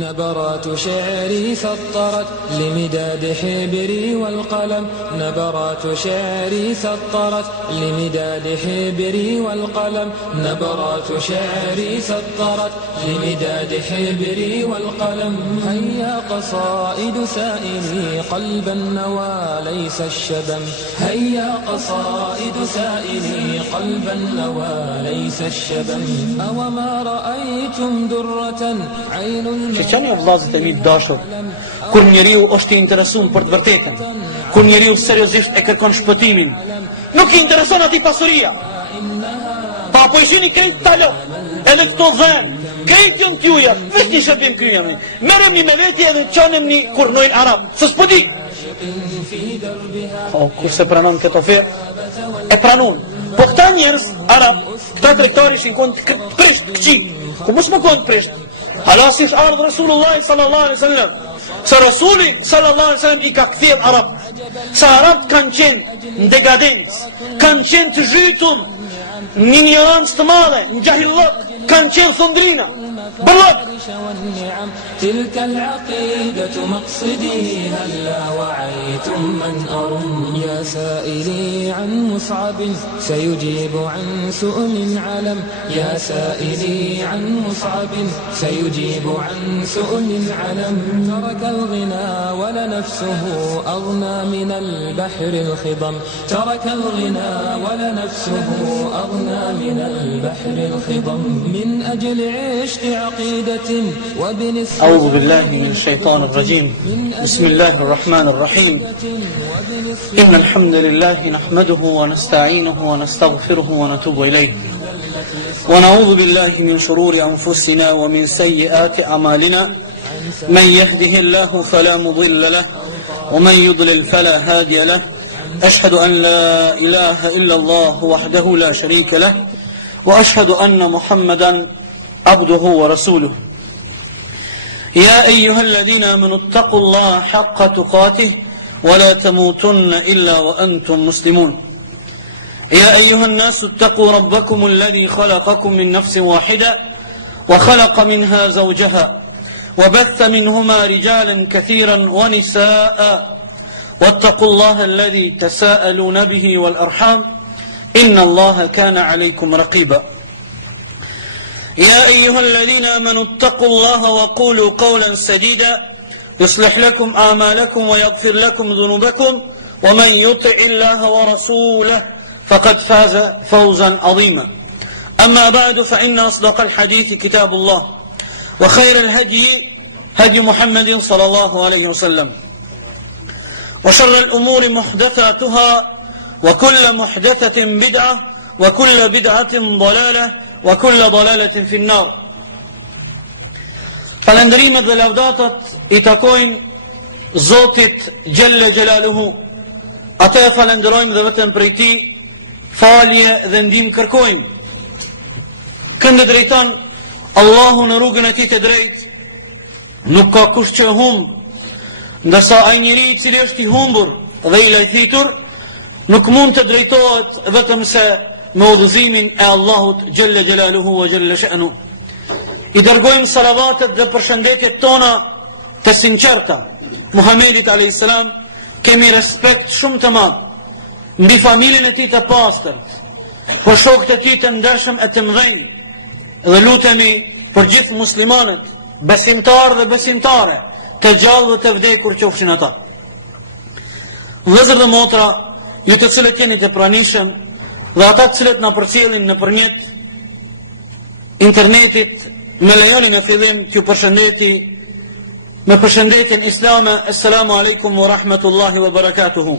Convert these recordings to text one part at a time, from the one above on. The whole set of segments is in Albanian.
نبرات شعري سطرت لمداد حبري والقلم نبرات شعري سطرت لمداد حبري والقلم نبرات شعري سطرت لمداد حبري والقلم هيا قصائد سائلي قلب النوى ليس الشبم هيا قصائد سائلي قلب النوى ليس الشبم أوما رأيتم درة عين Që qani o vllazët e mi të dashur, kur njeriu është i interesuar për të vërtetën, kur njeriu seriozisht e kërkon shpëtimin, nuk i intereson atij pasuria. Pa apo i shini krejt talo, edhe këto dhenë, krejt janë t'juja, veç një shërbim kryemi. Merrem një me veti edhe qanem një kurnojnë arab, së s'pëdi. Kur se pranon këtë ofertë, e pranon. Po këta njerëz arab, këta tregtar ishin kon prisht këqij, ku mos më kon prisht. Hala si është ardhë Rasulullah sallallahu alaihi wasallam. Sa Rasuli sallallahu alaihi wasallam I ka kthyer arab. Sa arab kanë qenë në degadencë, kanë qenë të zhytur në ignorancë të madhe, në jahillat, kanë qenë thundrina. Ballak. تلك العقيدة مقصدي هلا وعيتم من أرم يا سائلي عن مصعب سيجيب عن سؤل علم يا سائلي عن مصعب سيجيب عن سؤل علم ترك الغنى ولنفسه أغنى من البحر الخضم ترك الغنى ولنفسه أغنى من البحر الخضم من أجل عشق عقيدة وبنسبة أعوذ بالله من الشيطان الرجيم بسم الله الرحمن الرحيم إن الحمد لله نحمده ونستعينه ونستغفره ونتوب إليه ونعوذ بالله من شرور أنفسنا ومن سيئات أعمالنا من يهده الله فلا مضل له ومن يضلل فلا هادي له أشهد أن لا إله إلا الله وحده لا شريك له وأشهد أن محمدا عبده ورسوله يا أيها الذين آمنوا اتقوا الله حق تقاته ولا تموتن إلا وأنتم مسلمون يا أيها الناس اتقوا ربكم الذي خلقكم من نفس واحدة وخلق منها زوجها وبث منهما رجالا كثيرا ونساء واتقوا الله الذي تساءلون به والأرحام إن الله كان عليكم رقيبا يا أيها الذين آمنوا اتقوا الله وقولوا قولا سديدا يصلح لكم أعمالكم ويغفر لكم ذنوبكم ومن يطع الله ورسوله فقد فاز فوزا عظيما أما بعد فإن أصدق الحديث كتاب الله وخير الهدي هدي محمد صلى الله عليه وسلم وشر الأمور محدثاتها وكل محدثة بدعة وكل بدعة ضلالة وكل ضلالة في النار. Falënderimet dhe lavdatat I takojnë Zotit Gjelle Gjelaluhu. Atë e falenderojmë dhe vetëm prej Tij falje dhe ndihmë kërkojmë. Këndë drejton Allahu në rrugën e Tij të drejtë. Nuk ka kush që humb, ndërsa ai njeri I cili është I humbur dhe I lajthitur nuk mund të drejtohet vetëm se me udhëzimin e Allahut Gjelle Gjelaluhu wa Gjelle Sha'nu. I dërgojmë salavatet dhe përshëndetjet tona të sinqerta Muhamedit a.s. Kemi respekt shumë të madh mbi familjen e tij të pastërt, për shokët e tij të ndershëm e të mëdhenj, dhe lutemi për gjithë muslimanët, besimtarë dhe besimtare, të gjallë dhe të vdekur qofshin ata. Vëllezër dhe motra, ju të cilët jeni të pranishëm dhe ata të cilët na përcjellin nëpërmjet internetit, me lejoni në fillim t'ju përshëndeti me përshëndetjen islame. Assalamu alaikum wa rahmatullahi wa barakatuhu.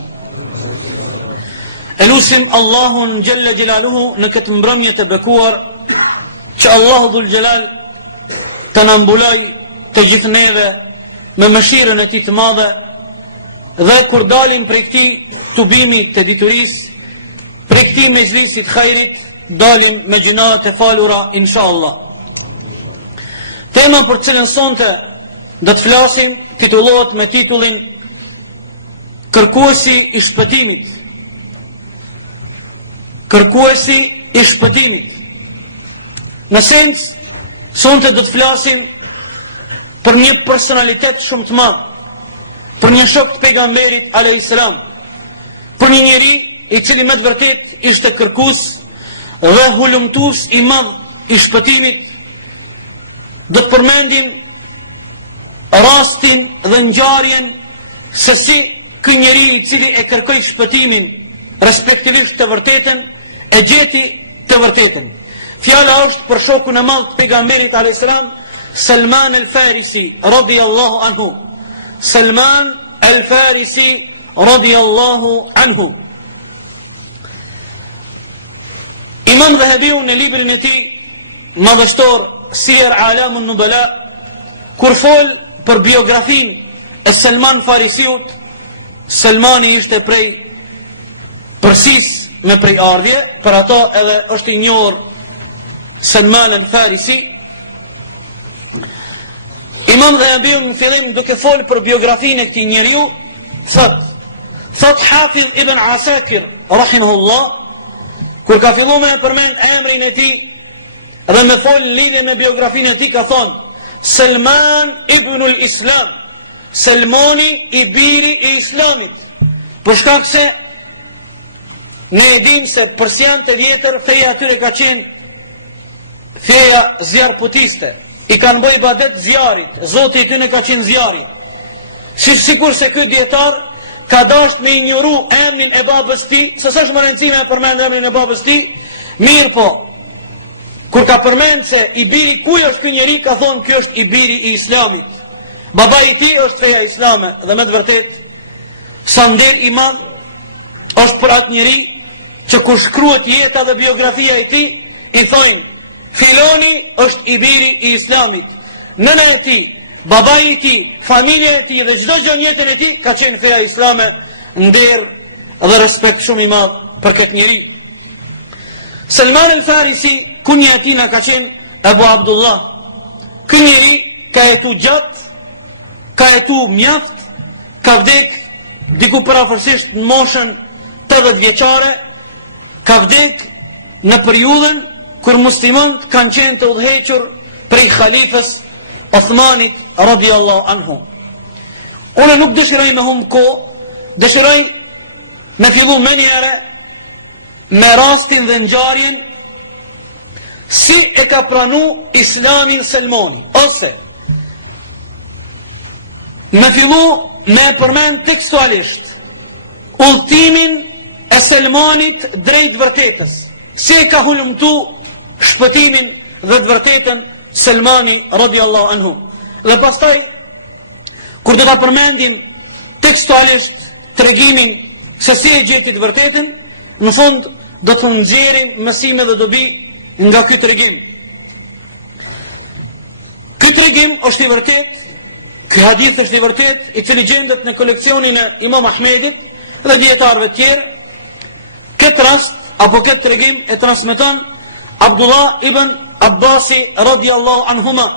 Elusim Allahun Gjelle Gjelaluhu në këtë mbrëmje të bekuar, që Allahu Dhul Gjelal të na mbuloj të gjithë neve me mëshirën e Tij të madhe, dhe kur dalim prej këtij tubimi të diturisë, prej këtij mejlisit khairit, dalim me gjunat e falura inshallah. Tema për cilën sonte do të flasim titullohet me titullin Kërkuesi I shpëtimit. Kërkuesi I shpëtimit. Në sens, sonte do të flasim për një personalitet shumë të madh, për një shok të pejgamberit alayhis salam, për një njeri i cili me të vërtet ishte kërkues dhe hulumtues i madh i shpëtimit. Do të përmendim rastin dhe ngjarjen se si ky njeri i cili e kërkoi shpëtimin, respektivisht të vërtetën, e gjeti të vërtetën. Fjala është për shokun e madh të pejgamberit alayhis salam, Salman al-Farisi radiyallahu anhu. Salman al-Farisi radiyallahu anhu. Imam Dhahabiu në librin e tij madhështor Sir A'lamun Nubala, kur fol për biografin e Salman Farisiut, Salmani ishte prej Persis me prej ardhje, për ato edhe është i njohur Salman al-Farisi. Imam Dhahabiu në fillim duke fol për biografinë e këtij njeriu, thot Hafiz ibn Asakir rahimahullah, kur ka filluar me përmend emrin e tij dhe me fol lidhje me biografinë e tij, ka thonë Salman ibn al-Islam, Salmani i biri i Islamit, për shkak se ne e dim se persian të vjetër feja atyre ka qenë feja zjarputiste, i kanë bëj ibadet zjarit, zoti i tyre ka qenë zjari. Sikur se ky dietar ka dashur me injoru emrin e babës tij, se s'është më rëndësishme të përmend emrin e babës tij, mirë po, kur ka përmend se i biri kuj është ky njeri, ka thonë ky është i biri i Islamit. Baba i tij është feja islame, dhe me të vërtet sa nder i madh është për atë njeri që kur shkruhet jeta dhe biografia e tij, i thonë filoni është i biri i Islamit. Nëna e tij, baba i tij, familja e tij dhe çdo gjë në jetën e tij ka qenë feja islame, nder dhe respekt shumë i madh për këtë njeri. Salman al-Farisi, kunja e tij na ka qenë Abu Abdullah. Ky njeri ka jetu gjatë, ka jetu mjaft, ka vdek diku parafërsisht në moshën 80 vjeçare, ka vdek në periudhën kur muslimanët kanë qenë të udhëhequr prej khalifës Osmanit radiyallahu anhu. Unë nuk dëshiroj me humb kohë, dëshiroj me fillu me njëre me rastin dhe ngjarjen si e ka pranu Islamin Salmani, ose me fillu me përmend tekstualisht udhëtimin e Salmanit drejt vërtetës, si e ka hulumtu shpëtimin dhe të vërtetën Salmani radiyallahu anhu. Dhe pastaj kur do ta përmendim tekstualisht tregimin se si e gjeti të vërtetën, në fund do të nxjerrim mësime dhe dobi nga ky tregim. Ky tregim është i vërtet, ky hadith është i vërtet, i cili gjendet në koleksionin e Imam Ahmedit dhe dietarëve të tjerë. Këtë rast apo këtë tregim e transmeton Abdullah ibn Abbasi radiyallahu anhuma,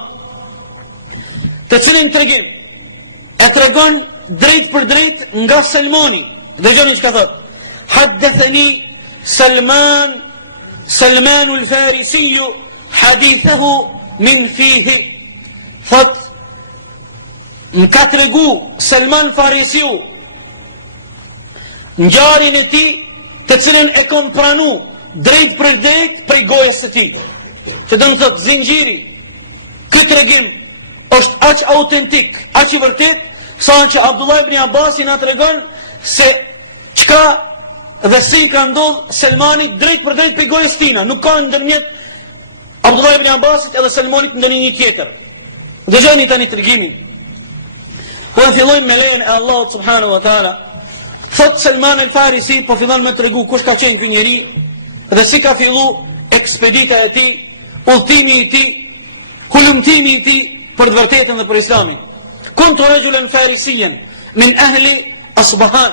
të cilin tregim e tregon drejt për drejt nga Salmani. Dhe gjoni që ka thot: Haddathani Salmanu al-Farisiyu hadithahu min fihi. Thot, më ka tregu Salman Farisiu ngjarjen e tij, të cilën e kam pranu drejt për drejt prej gojës së tij. Që do të thotë zinxhiri, ky tregim është aq autentik, aq i vërtet, sa që Abdullah ibn Abbasi na tregon se çka dhe si ka ndodhur Salmanit drejt për drejt prej gojës tina. Nuk ka ndërmjet Abdullah ibn Abbasit edhe Salmanit ndonjë një tjetër. Dëgjoni tani tregimin. Po e fillojmë me lejen e Allahut subhanahu wa taala. Thot Salman al-Farisi po fillon me tregu kush ka qenë ky njeri dhe si ka fillu ekspedita e tij, udhëtimi i tij, hulumtimi i tij për të vërtetën dhe për Islamin. Kuntu rajulan farisiyan min ahli Asbahan.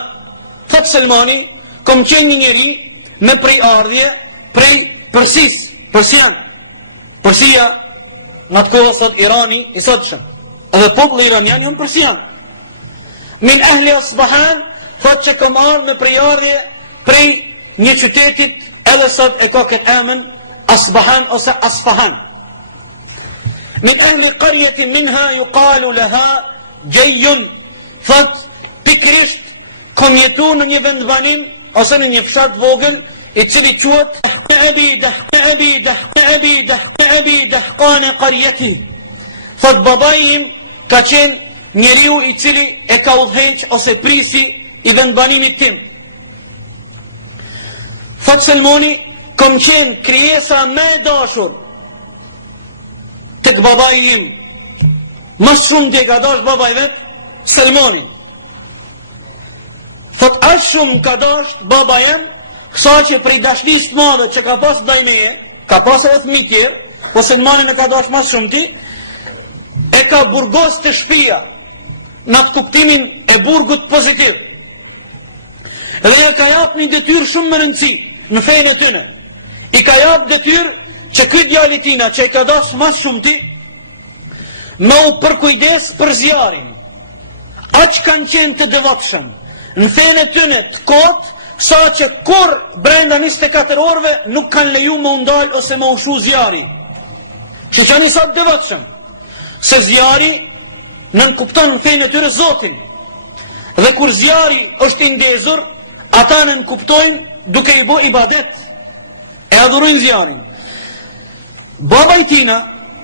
Thot Salmani, kom qenë një njeri me prej ardhje prej Persis, persian. Persia në atë kohë sot Irani i sotshëm, edhe populli iranian janë persian. Min ahli Asbahan, thot që kom ardhë me prej ardhje prej një qytetit, edhe sot e ka këtë emën Asbahan ose Asfahan. min ahli qaryatin minha yuqalu laha Gjejun, thot pikrisht kom jetu në një vendbanim ose në një fshat vogël i cili quhet dahqane qaryati. Thot babai im ka qenë njeriu i cili e ka udhëheq ose prisi i vendbanimit tim. Thot Selmoni, kom qenë krijesa më e dashur tek babai im. Më shumë të ka dash baba i vet Selmoni. Thot aq shumë ka dash baba jem, sa që prej dashnisë të madhe që ka pas ndaj meje, ka pas edhe fëmijë tjerë, po Selmonin e ka dash më shumë ti, e ka burgos të shtëpia në atë kuptimin e burgut pozitiv. Dhe e ka jap një detyrë shumë më rëndësi në fejnë e tyne. I ka jap detyrë që ky djali tina që i ka dash më shumë ti, me u përkujdes për zjarin. Aq kanë qenë të devotshëm në fejnë e tyne të kotë, sa që kur brenda 24 orëve nuk kanë leju me undal ose me ushu zjari. Që që një sa të devotshëm, se zjari nën kupton në fejnë e tyre Zotin. Dhe kur zjari është i ndezur, ata nën kuptojnë duke i bo ibadet, e adhurojnë zjarin. Baba i tina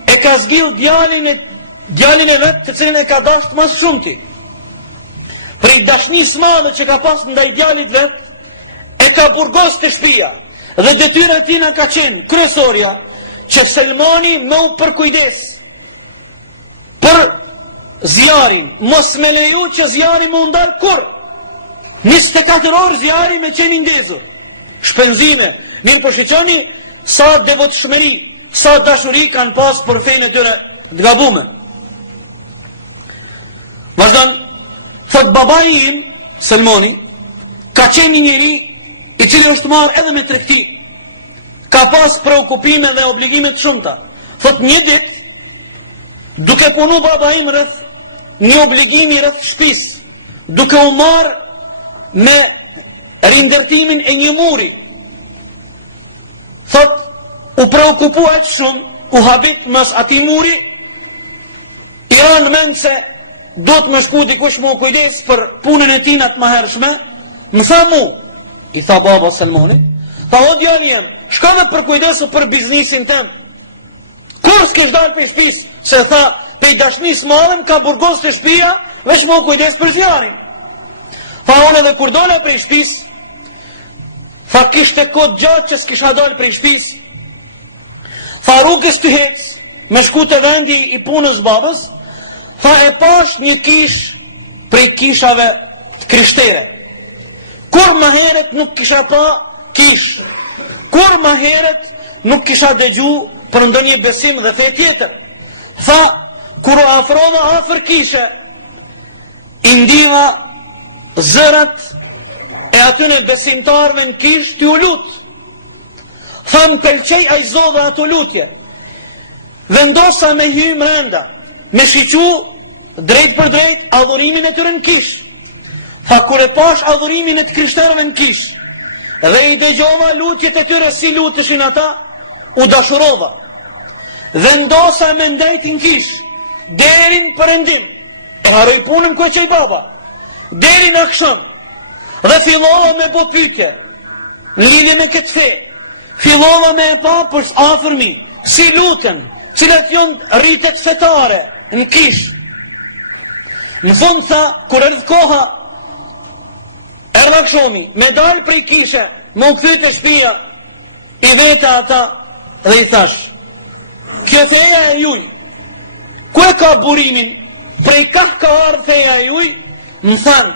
e ka zgjidh djalin e vetë të cilin e ka dasht mas shumëti. Prej dashnisë madhe që ka pas ndaj djalit vetë, e ka burgos të shtëpia. Dhe detyra e tina ka qenë kryesorja që Selmoni me u përkujdes për zjarin, mos me leju që zjari më ndar kur. 24 orë zjari me qenë ndezur. Shpenzime, një përshqyqoni sa devotshmëri, sa dashuri kanë pas për fejnë e tyre të gabume. Vazhdan, thot babai im, Selmoni, ka qenë një njeri i cili është marrë edhe me tregti. Ka pas preokupime dhe obligimet shumëta. Thot një dit, duke punu babai im rreth një obligimi rreth shtëpis, duke u marrë me rindërtimin e një muri. Thot, u preokupu aq shumë, u habit mës ati muri, i ranë mend se do të më shku dikush më kujdes për punën e tinat më hershme, më tha mu, i tha baba Selmoni, tha o djali jem, shka dhe për kujdesu për biznisin tem. Kur s'kesh dalë për shtëpis, se tha, pe i dashnis madhem ka burgos të shtëpia, veç më kujdes për zjarin. Tha unë edhe kur dole për shtëpis, tha kishte kod gjatë që s'kisha dalë për shtëpis, tha rrugës të hec, me shku të vendi i punës babës, tha e pash një kish prej kishave të krishtere. Kur më heret nuk kisha pa kish. Kur më heret nuk kisha dëgju për ndonjë besim dhe fe tjetër. Tha, kur u afrova afër kishe, i ndiva zërat e atyne besimtarve në kish t'ju lut. Tha më pëlqej a i zodhe ato lutje. Vendosa me hy mrenda, me shiqu drejt për drejt adhurimin e tyre në kish. Tha kur e pash adhurimin e të krishterëve në kish, dhe i dëgjova lutjet e tyre si luteshin ata, u dashurova. Vendosa me ndajtin kish, derin përëndim, e haroj punën ku e qej baba, derin aksham, dhe fillova me bo pytje, në lidhje me këtë fe, fillova me e pa për afërmi, si luten, cilat jonë rritet fetare, në kish. Në fund tha, kur erdh koha, erdha kshomi, me dalë prej kishe, më u kthyt e shtëpia, i vete ata, dhe i thash, kjo feja e juj, ku e ka burimin, prej ka ardhë feja e juj, më thanë,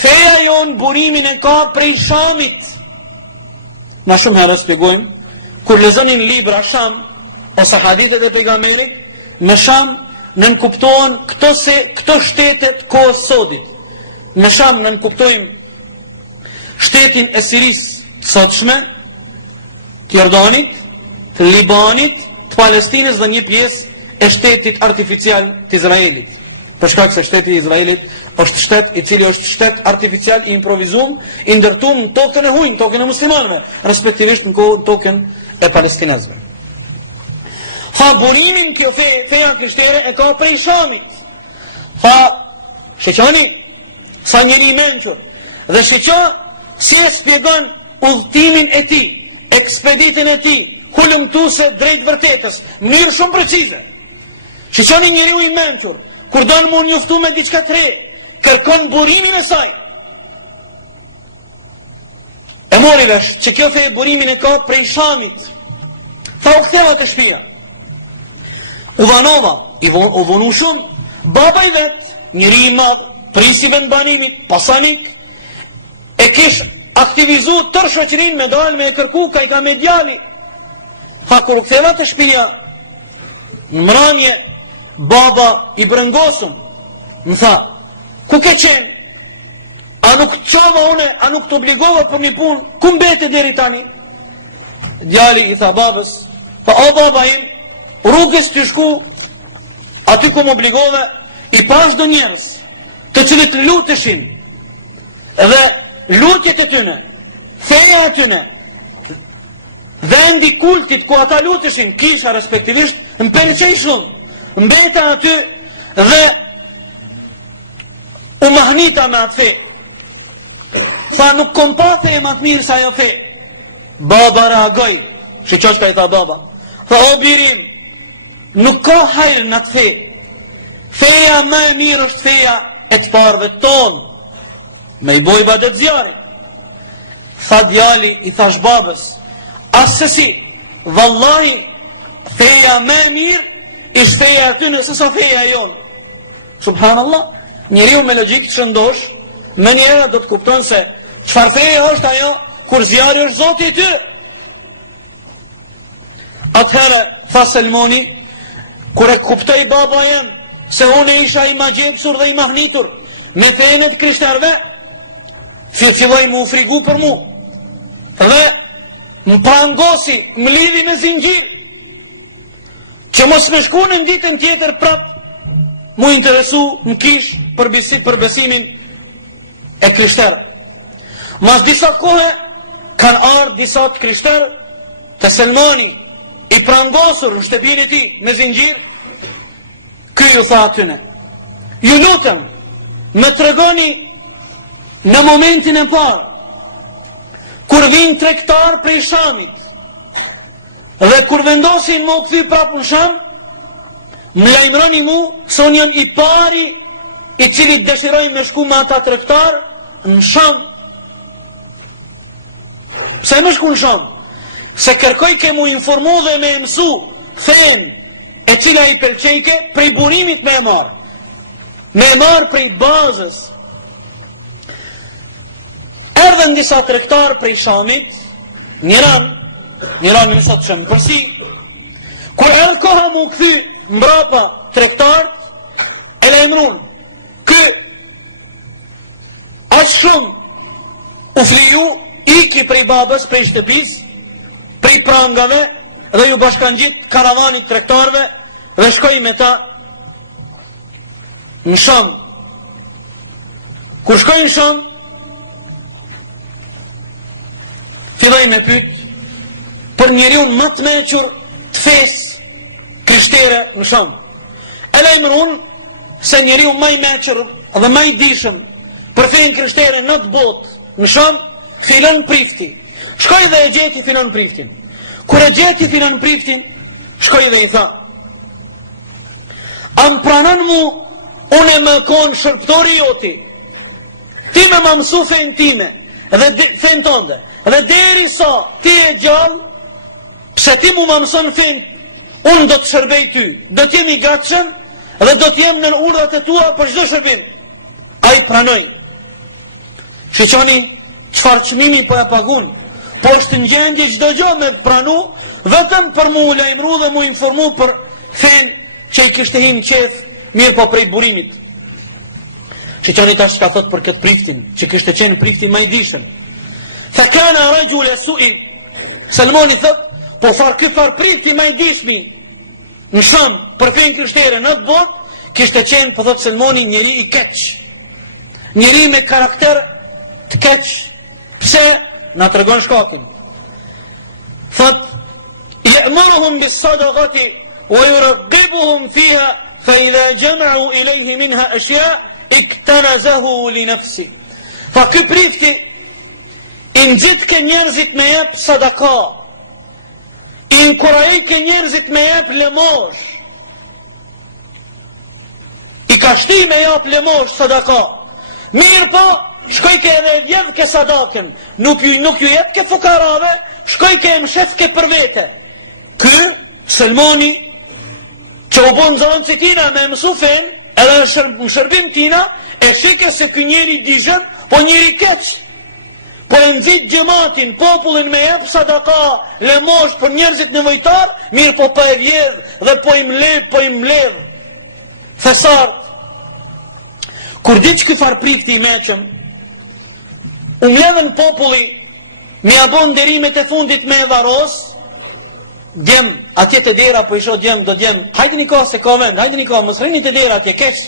feja jonë burimin e ka prej Shamit. Na shumë herë spjegojmë, kur lezonin libra Sham, ose hadithet e pejgamberit, me Sham nënkuptohen këto shtetet kohës sodit. Me Sham nënkuptojmë shtetin e Sirisë sotshme, të Jordanit, të Libanit, të Palestinës dhe një pjesë e shtetit artificial të Izraelit. Për shkak se shteti i Izraelit është shtet i cili është shtet artificial i improvizum, i ndërtuar në tokën e huaj, tokën e muslimanëve, respektivisht në tokën e palestinezëve. Tha burimin kjo feja krishtere e ka prej Shamit. Tha sheqani sa njeri menqur dhe sheqa si e spjegon udhtimin e ti, ekspeditin e ti, hulumtuse drejt vërtetës, mirë shumë precize. Sheqani njeri u i menqur, kur do në mund njuftu me diçka të re, kërkon burimin e saj. E mori vesh që kjo fe burimin e ka prej Shamit. Tha u ktheva të shtëpia. U vanova, u vonu shumë, baba i vet, njëri i madh, prisi vend banimit, pasanik, e kish aktivizu tërë shoqërinë me dalë me e kërku, ka i ka me djali. Tha kur u ktheva të shtëpia, në mramje, baba i brëngosum, më tha, ku ke qenë? A nuk të qova une, a nuk të obligova për një punë, ku mbete deri tani? Djali i tha babës, tha o baba im, rrugës të shku, aty ku më obligove, i pash do njerës, të cilët luteshin, dhe lutjet e tyne, feja e tyne, vendi kultit ku ata luteshin, kisha respektivisht, më pëlqej shumë, mbeta aty dhe u mahnita me atë fe. Tha nuk kom pa fe e matë mirë sa jo fe. Baba reagoj, shqoqka i tha baba. Tha o birin, nuk ka hajrë në të fe. Feja më e mirë është feja e të parve tonë. Me i boj badet zjarë. Tha djali i thash babës, asësi, vallahi, feja më e mirë ishtë feja aty nëse sa feja jonë. Subhanallah, njeriu me logjik të shëndosh, me njëra do të kupton se çfarë feja është ajo kur zjarri është Zoti i ty. Atëherë, tha Selmoni, kur e kuptoj baba jem, se unë isha i magjepsur dhe i mahnitur me fejen e krishterëve, filloi më u frigu për mu. Dhe më prangosi, më lidhi me zinxhir, që mos më shku në ditën tjetër prap, mu interesu më kish për besimin e krishterë. Mas disa kohë, kanë ardhur disa të krishterë të Selmoni, i prangosur në shtëpinë e tij me zinxhir. Ky ju tha atyne, ju lutem, më tregoni në momentin e parë, kur vinë tregtar prej Shamit, dhe kur vendosin më u kthy prapë në Sham, më lajmëroni mu se unë jam i pari i cili dëshiroj me shku me ata tregtar në Sham. Pse më shku në Sham? Se kërkoj ke mu informu dhe me mësu fen e cila i pëlqejke prej burimit me e marë prej bazës. Erdhen disa tregtar prej Shamit, njëran në nësat shëmë përsi, kur erdhë koha mu këthy mbrapa tregtarët, e lajmërun, kë aq shumë u fliju, iki prej babës, prej shtëpis, prej prangave, dhe ju bashkan gjitë karavanit tregtarëve, dhe shkoj me ta në Sham. Kur shkoj në Sham, filloj me pyet për njeriun më të mequr të fesë krishtere në Sham. E lajmërun se njeriu më i mequr dhe më i dishëm për fenë krishtere në të botë në Sham, filon prifti. Shkoj dhe e gjeti filon priftin. Kur e gjeti filon priftin, shkoj dhe i tha, am pranon mu unë më konë shërptori joti, ti me më mësu fenë time, dhe fenë tonde, dhe deri sa ti e gjallë, pse ti mu më mëson fenë, unë do të shërbej ty, do t'jem i gatshëm, dhe do t'jem në urdhat e tua për çdo shërbim. A i pranoj. Shiqoni, çfarë çmimi po e pagun, po është në gjendje çdo gjë me pranu, vetëm për mu lajmëru dhe mu informu për fenë që i kishte hinë qeth, mirë po prej burimit. Shiqoni tash ka thot për këtë priftin, që kishte qenë priftin më i dishëm. Fa kana rajul su'i, Selmoni thot, po far prifti më i dishmi në Sham për fenë krishtere në të botë, kishte qenë, po thot Selmoni, njeri i keq, njeri me karakter të keq. Pse? Na tregon shkatën. Thot, ya'muruhum bis-sadaqati ويرغبهم فيها فإذا جمعوا إليه منها أشياء اكتنزه لنفسه. فكي بريفتي إن جدك نيرزت ما يب صدقاء إن كرايك نيرزت ما يب لموش إكاشتي ما يب لموش صدقاء mirë po shkojke edhe vjedh ke sadakën nuk ju jetë ke fukarave shkojke e mshefke për vete ky Selmoni që u bon zonë si tina me mësu fen edhe në shërbim tina e shike se kë njeri dijën po njeri keq po e nëzit gjematin popullin me jep sadaka lemosh për njerëzit nevojtar mirë po e vjedh dhe po i mledh thesart. Kur ditë që këfar prikti I meqëm, u mledhen populli me abon derimet e fundit me varos, djem, atje të dera, po isho djem, do djem, hajde një ka se ka vend, hajde një ka, mësrini të dera atje, kesh,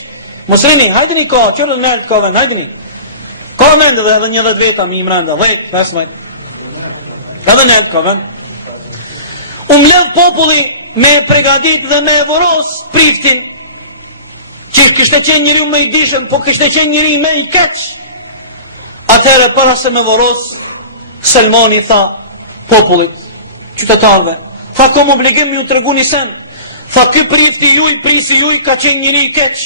mësrini, hajde një ka, qërë dhe nërët ka vend, hajde një. Ka vend edhe 10 veta mi imranda, 10, 15, edhe nërët ka vend. U mledh populli me pregadit dhe me varos priktin, që kështë qenë njëri me I dishën, po kështë qenë njëri me I keq. Atëherë para se me voros, Selmoni tha popullit, qytetarve, tha kom obligim ju të regu një sen, tha ky prifti juj, prisi juj, ka qenë njëri I keq.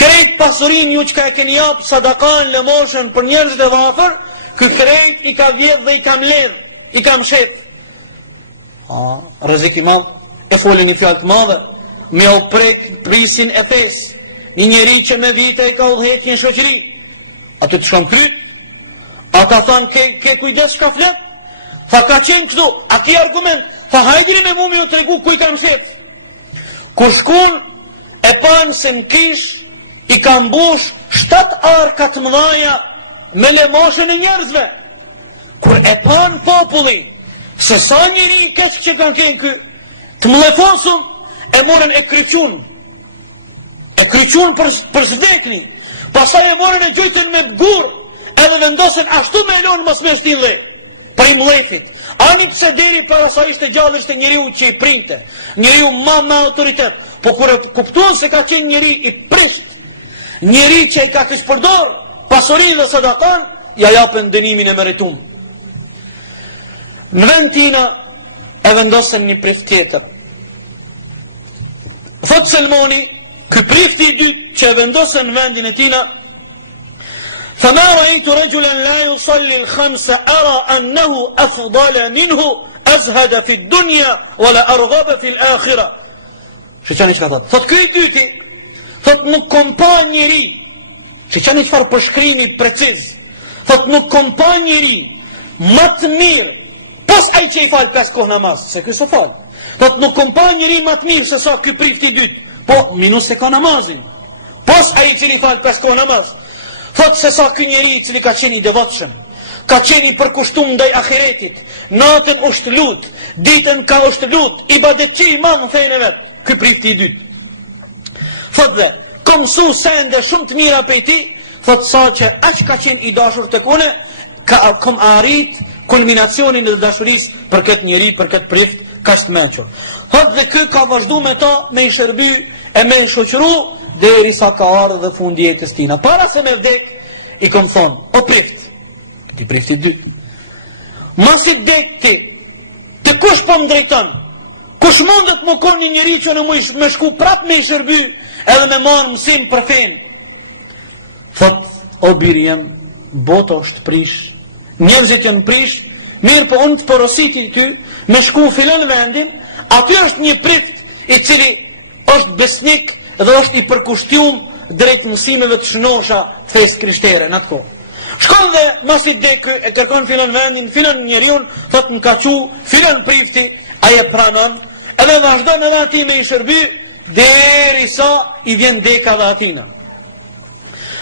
Krejt pasurin ju që ka e keni japë sadakan, lëmoshën për njerëzit e vafër, ky krejt I ka vjedh dhe I ka mledh, I ka mshet. Rrezik I madh, e folin I fjalë të madhe, me u prek prisin e fes një njeri që me vite I ka udhëheq një shoqëri atë të shkon kryt ata than ke kujdes shka flet tha ka qenë këtu a ki argument tha hajdri me mu me ju të regu kuj kam shet kur shkun e pan se në kish I ka mbush 7 arkat mëdhaja me lemoshën e njerëzve kur e pan populli se sa njeri keq që kanë kenë kë të mëlefosum e morën e kryqun për zvekni pasaj e morën e gjojtën me gur edhe vendosën ashtu me elonë mos me shtin dhe për I mlefit ani pse deri para sa ishte gjallë ishte njeriu që I printe njeriu ma me autoritet po kur e kuptuan se ka qenë njeri I prisht njeri që I ka kishpërdor pasurin dhe sadakan ja japën dënimin e meritum në vend tina e vendosën një prift tjetër thot Selmoni, kë prifti I dytë që vendosën në vendin e tina, فما رأيت رجلا لا يصلي الخمس أرى أنه أفضل منه أزهد في الدنيا ولا أرغب في الآخرة. Shëqani që ka thot? Thot këj dyti, thot nuk kompa njeri, shëqani që farë përshkrimi preciz, thot nuk kompa njeri, më të mirë, pas aj që I falë 5 kohë namaz, se kësë falë. Thot nuk kompa njeri më të mirë se sa këj prifti dytë, po minus se ka namazin, pas aj që I falë 5 kohë namaz. Thot se sa këj njeri cili ka qeni I devotshëm, ka qeni përkushtum ndaj ahiretit, natën është lut, ditën ka është lut, ibadetçi I madh në fejnë e vetë, këj prifti I dytë. Thot dhe, kom su sende shumë të mira për ti, thot sa që aq ka qenë I dashur të kone, kom arrit kulminacionin e dashurisë për këtë njeri, për këtë prift, ka shtë menqër. Thot dhe kë ka vazhdu me ta, me I shërby e me I shoqëru, deri sa ka ardhë dhe fundi jetës tina. Para se me vdek, I kom thonë, o prift, ti prifti dytë, mas I vdek ti, të kush po më drejton, kush mundet më kon një njeri që në me shku prap me I shërby, edhe me marë mësim për fenë. Thot, o biri jem, bota është prish, njerëzit janë prish, mirë po unë të porositi ty, me shku filan vendin, aty është një prift I cili është besnik dhe është I përkushtium drejt mësimeve të shënosha fesë krishtere në atë kohë. Shkon dhe mas I dekë e kërkon filan vendin, filan njeriun, thot në ka qu, filan prifti, aje pranon, edhe vazhdon edhe ati me I shërby, deri sa I vjen deka dhe atina.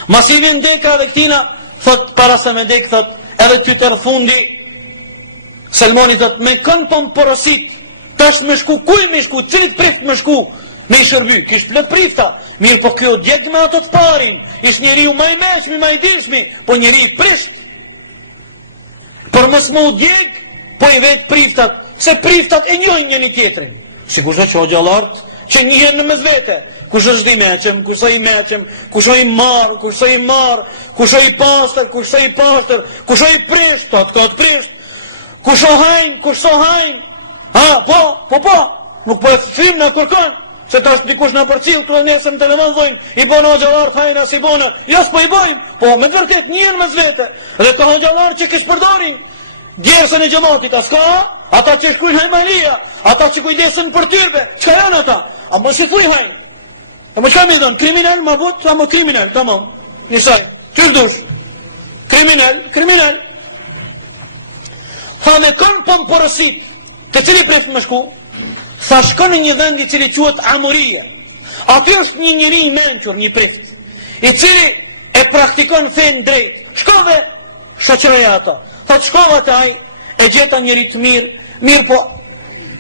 Mas I vjen deka dhe këtina, thot para se me dekë, thot edhe ty të rëfundi, Selmoni thot me kënë po më porosit, tash me shku, kuj me shku, cilit prift me shku, me I shërby, kishtë plët prifta, mirë po kjo djeg me ato të parin, ish njeri u maj meqmi, maj dilshmi, po njeri I prisht. Për mës më u djeg, po I vetë priftat, se priftat e njojnë një tjetrin. Sikurse që xhallarët që njihen në mes vete, kush është i meqëm, kush është i meqëm, kush është i marr, kush është i marr, kush është i pastër, kush është i pastër, kush është i prisht, ka të prisht, kush është hajn, kush është hajn. Po, nuk po e thim në kërkon, se tash dikush na përcjell këtu nesër në televizor thonë, i bën xhallar hajna si bona. Jo, s'po i bëjmë, po me vërtet njihen mes vete. Dhe ka xhallar që kish përdorin djersën e xhamatit, aska, ata që shkruajnë hajmalia, ata që kujdesen për tyrbe, çka janë ata? A mos i thuj hajn. A mos kam thënë kriminal, më vot, sa më kriminal, tamam. Nisaj, çu dush? Kriminal. Ha me kon pom porosit. Te cili prift më shku? Sa shkon në një vend i cili quhet Amuria. Aty është një njeri i mençur, një prift, i cili e praktikon fen drejt. Shkove shoqëroja ata. Tha shkova te ai, e gjeta njëri të mirë po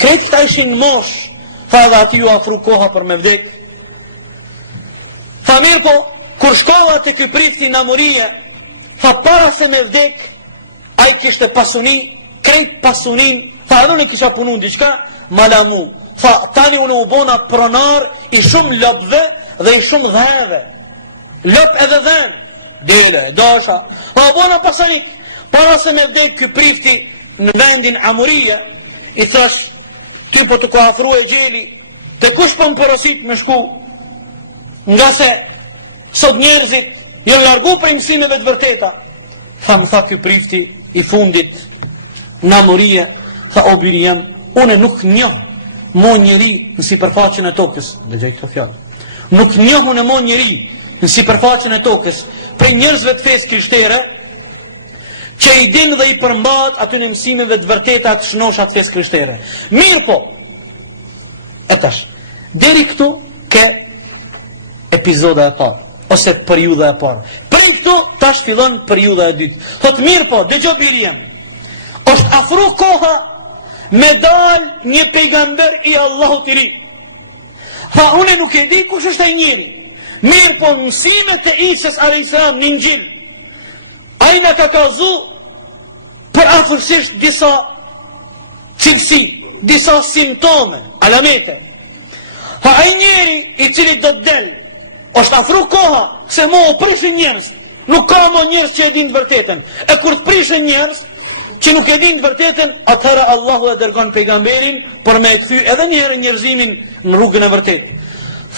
krejt këta ishin mosh. Tha dhe ati ju afru koha për me vdek. Tha mirë po, kur shkova të ky prifti në Amuria, tha para se me vdek, ai kishte pasuni, krejt pasunin, tha edhe në kisha punu në diqka, malamu. Tha tani unë u bona pronar i shumë lopëve dhe i shumë dheve. Lopë edhe dhen, dele, dasha. Tha u bona pasanik, para se me vdek ky prifti në vendin Amuria, i thash, ty po të ka afru e gjeli, të kush po më porosit me shku, nga se sot njerëzit janë largu për mësimeve të vërteta. Tha më tha ky prifti i fundit në Amuria, tha o biri jam, une nuk njoh mo njeri në sipërfaqen e tokës, dhe gjaj këto fjallë, nuk njoh une mo njeri në sipërfaqen e tokës, për njerëzve të fesë krishtere, që i din dhe i përmbat aty në mësimeve të vërteta të shnoshat fesë krishtere. Mirë po, e tash, deri këtu ke epizoda e parë, ose periudha e parë. Prej këtu tash fillon periudha e dytë. Thot mirë po, dëgjoj biljem, është afru koha me dal një pejgamber i Allahut i ri. Tha une nuk e di kush është ai njeri. Mirë po, mësimet e Isës a.s. në Injil, ai na ka kazu për afërsisht disa cilësi, disa simptome, alamete. Tha ai njeri i cili do të del, është afru koha se mo o prishin njerëz, nuk ka mo njerëz që e din të vërtetën. E kur të prishin njerëz që nuk e din të vërtetën, atëherë Allahu e dërgon pejgamberin për me e kthy edhe një herë njerëzimin në rrugën e vërtetë.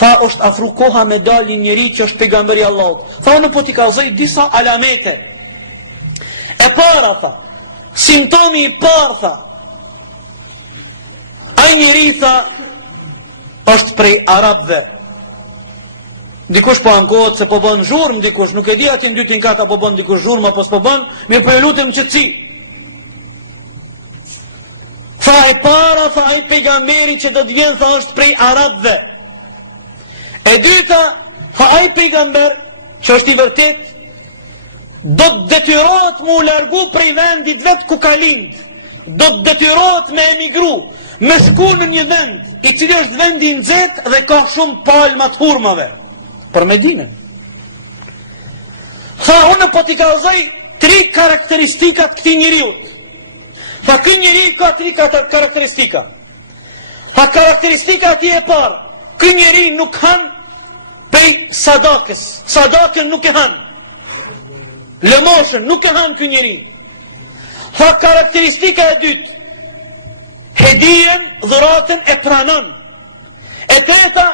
Tha është afru koha me dal një njeri që është pejgamberi Allahut. Tha në po t'i kallzoj disa alamete. E para, tha, simptomi i parë, tha, ai njeri, tha, është prej arabëve. Dikush po ankohet se po bën zhurmë, dikush nuk e di aty në dytin kat apo bën dikush zhurmë apo s'po bën, mirë po ju lutem qetësi. Tha e para, tha ai pejgamberi që do të vjen, tha, është prej arabëve. E dyta, tha ai pejgamber që është i vërtet, do të detyrohet mu largu prej vendit vet ku ka lind, do të detyrohet me emigru, me shku në një vend i cili është vendi i nxehtë dhe ka shumë palma të hurmave, për Medinën. Tha unë po t'i kallzoj 3 karakteristikat këtij njeriu. Tha ky njeri ka 3 karakteristika. Tha karakteristika e parë, ky njeri nuk han prej sadakës, sadakën nuk e han. Lëmoshën nuk e han ky njeri. Tha karakteristika e dytë, hedijen, dhuratën e pranon. E treta,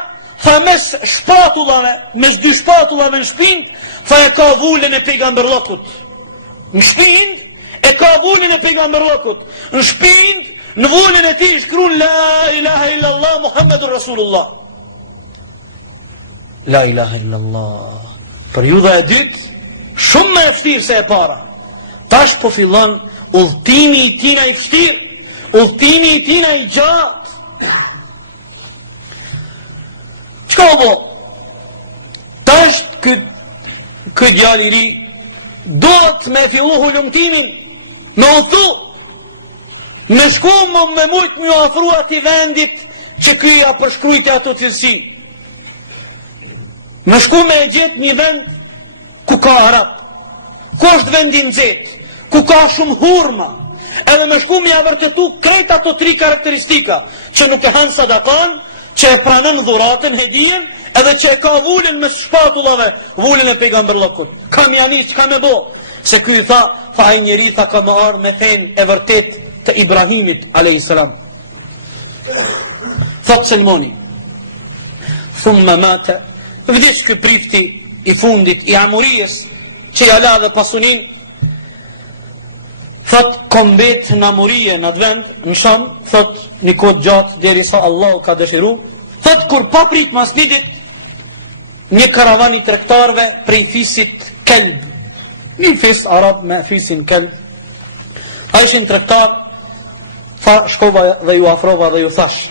tha mes shpatullave, mes 2 shpatullave në shpind, tha e ka vullën e pejgamberllokut. Në shpind e ka vullën e pejgamberllokut. Në shpind, në vullën e tij shkruan la ilaha illallah Muhammedur Rasulullah. La ilaha illallah. Periudha e dytë shumë më e vështirë se e para. Tash po fillon udhëtimi i tina i vështirë, udhëtimi i tina i gjatë. Çka bo? Tash ky djalë i ri duhet me fillu hulumtimin, me udhëtu, me shku me mujt më afru ati vendit që ky ja përshkrujti ato cilësi. Me shku me e gjetë një vend ku ka arab, ku është vendin nxehtë, ku ka shumë hurma, edhe me shku me ja vërtetu krejt ato 3 karakteristika, që nuk e hanë sadakan, që e pranën dhuratën, hedijen, edhe që e ka vullin me shpatullave, vullin e pejgamberllokut. Kam janis, ka me bo, se ky tha ai njeri tha ka më arë me fen e vërtet të Ibrahimit a.s. Thot Selmoni, thumma mata, vdish ky prifti i fundit i Amurijës, që ja la dhe pasunin, thot kombet në Amurije në vend, në Sham, thot një kohë gjatë deri sa Allah ka dëshiru, thot kur pa prit mas lidit, një karavan i tregtarëve prej fisit Kelb, një fis arab me fisin Kelb, a ishin tregtar, tha shkova dhe ju afrova dhe ju thash,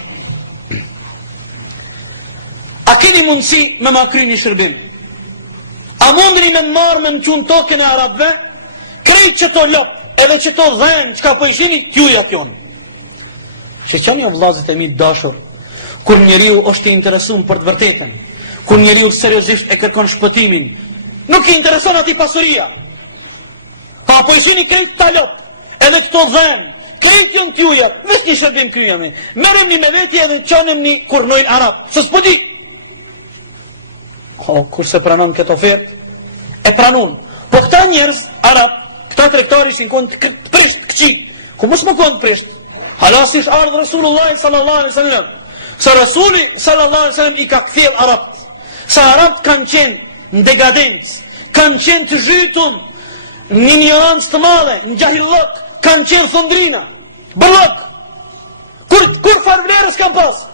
a keni mundësi me ma kry një shërbim? A mundri me marrë me në qunë tokën e arabëve, krejt që to lopë, edhe që to dhenë, që ka pëjshini, t'juja t'jonë. Që që një vlazit e mi dashur, kur njeriu është i interesum për të vërtetën, kur njeriu seriozisht e kërkon shpëtimin, nuk i intereson ati pasuria. Pa pëjshini krejt t'a lopë, edhe këto dhenë, krejt jonë t'juja, vesh një shërbim kryemi, merem një me veti edhe qanem një kurnojnë arab, së s'pëdi. Kur se pranon këtë ofert, e pranon. Po këta njerëz, arab, këta tregtar ishin konë të prisht, këqi. Ku mos më konë të prisht? Halas ish ardhë Rasulullah sallallahu alaihi sallam. Sa Rasuli sallallahu alaihi sallam i ka këthjel arabt. Sa arabt kanë qenë në degadencë, kanë qenë të zhytun, në ignorancë të madhe, në gjahillok, kanë qenë thundrina, bërlok. Kur farvlerës kanë pas?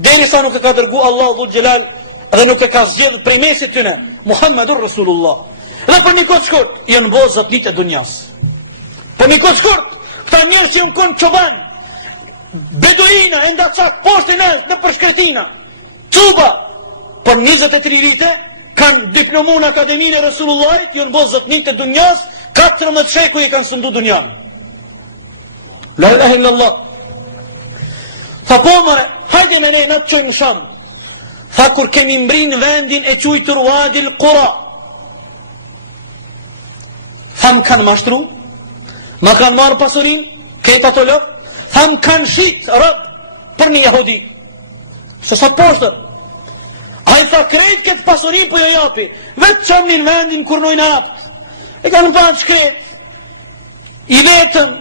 Deri sa nuk e ka dërgu Allah dhul gjelal, dhe nuk e ka zgjedhë prej mesit tëne, Muhammedur Rasulullah. Dhe për një kohë shkurt, janë bozë zotnit e dunjas. Për një kohë shkurt, këta njerës që jënë konë qoban, beduina, enda cak, poshtë e nëzë, në përshkretina, cuba, për 23 vite, kanë diplomu në Akademinë e Rasulullahit, janë bozë zotnit e dunjas, 14 shekuj e kanë sëndu dunjan. La ilaha illallah. Tha po mëre, hajde me ne, në të qojnë në Shamë. Tha kur kemi mbrin vendin e qujtur Wadil Qura, tha më kanë mashtru, më kanë marë pasurin, këta të lëp, tha më kanë shit rëb për një jahudi. Se sa poshtër. A i tha krejt këtë pasurin për jo japi, vetë qëmnin vendin kur nojnë apt. E kanë banë shkret, i vetën,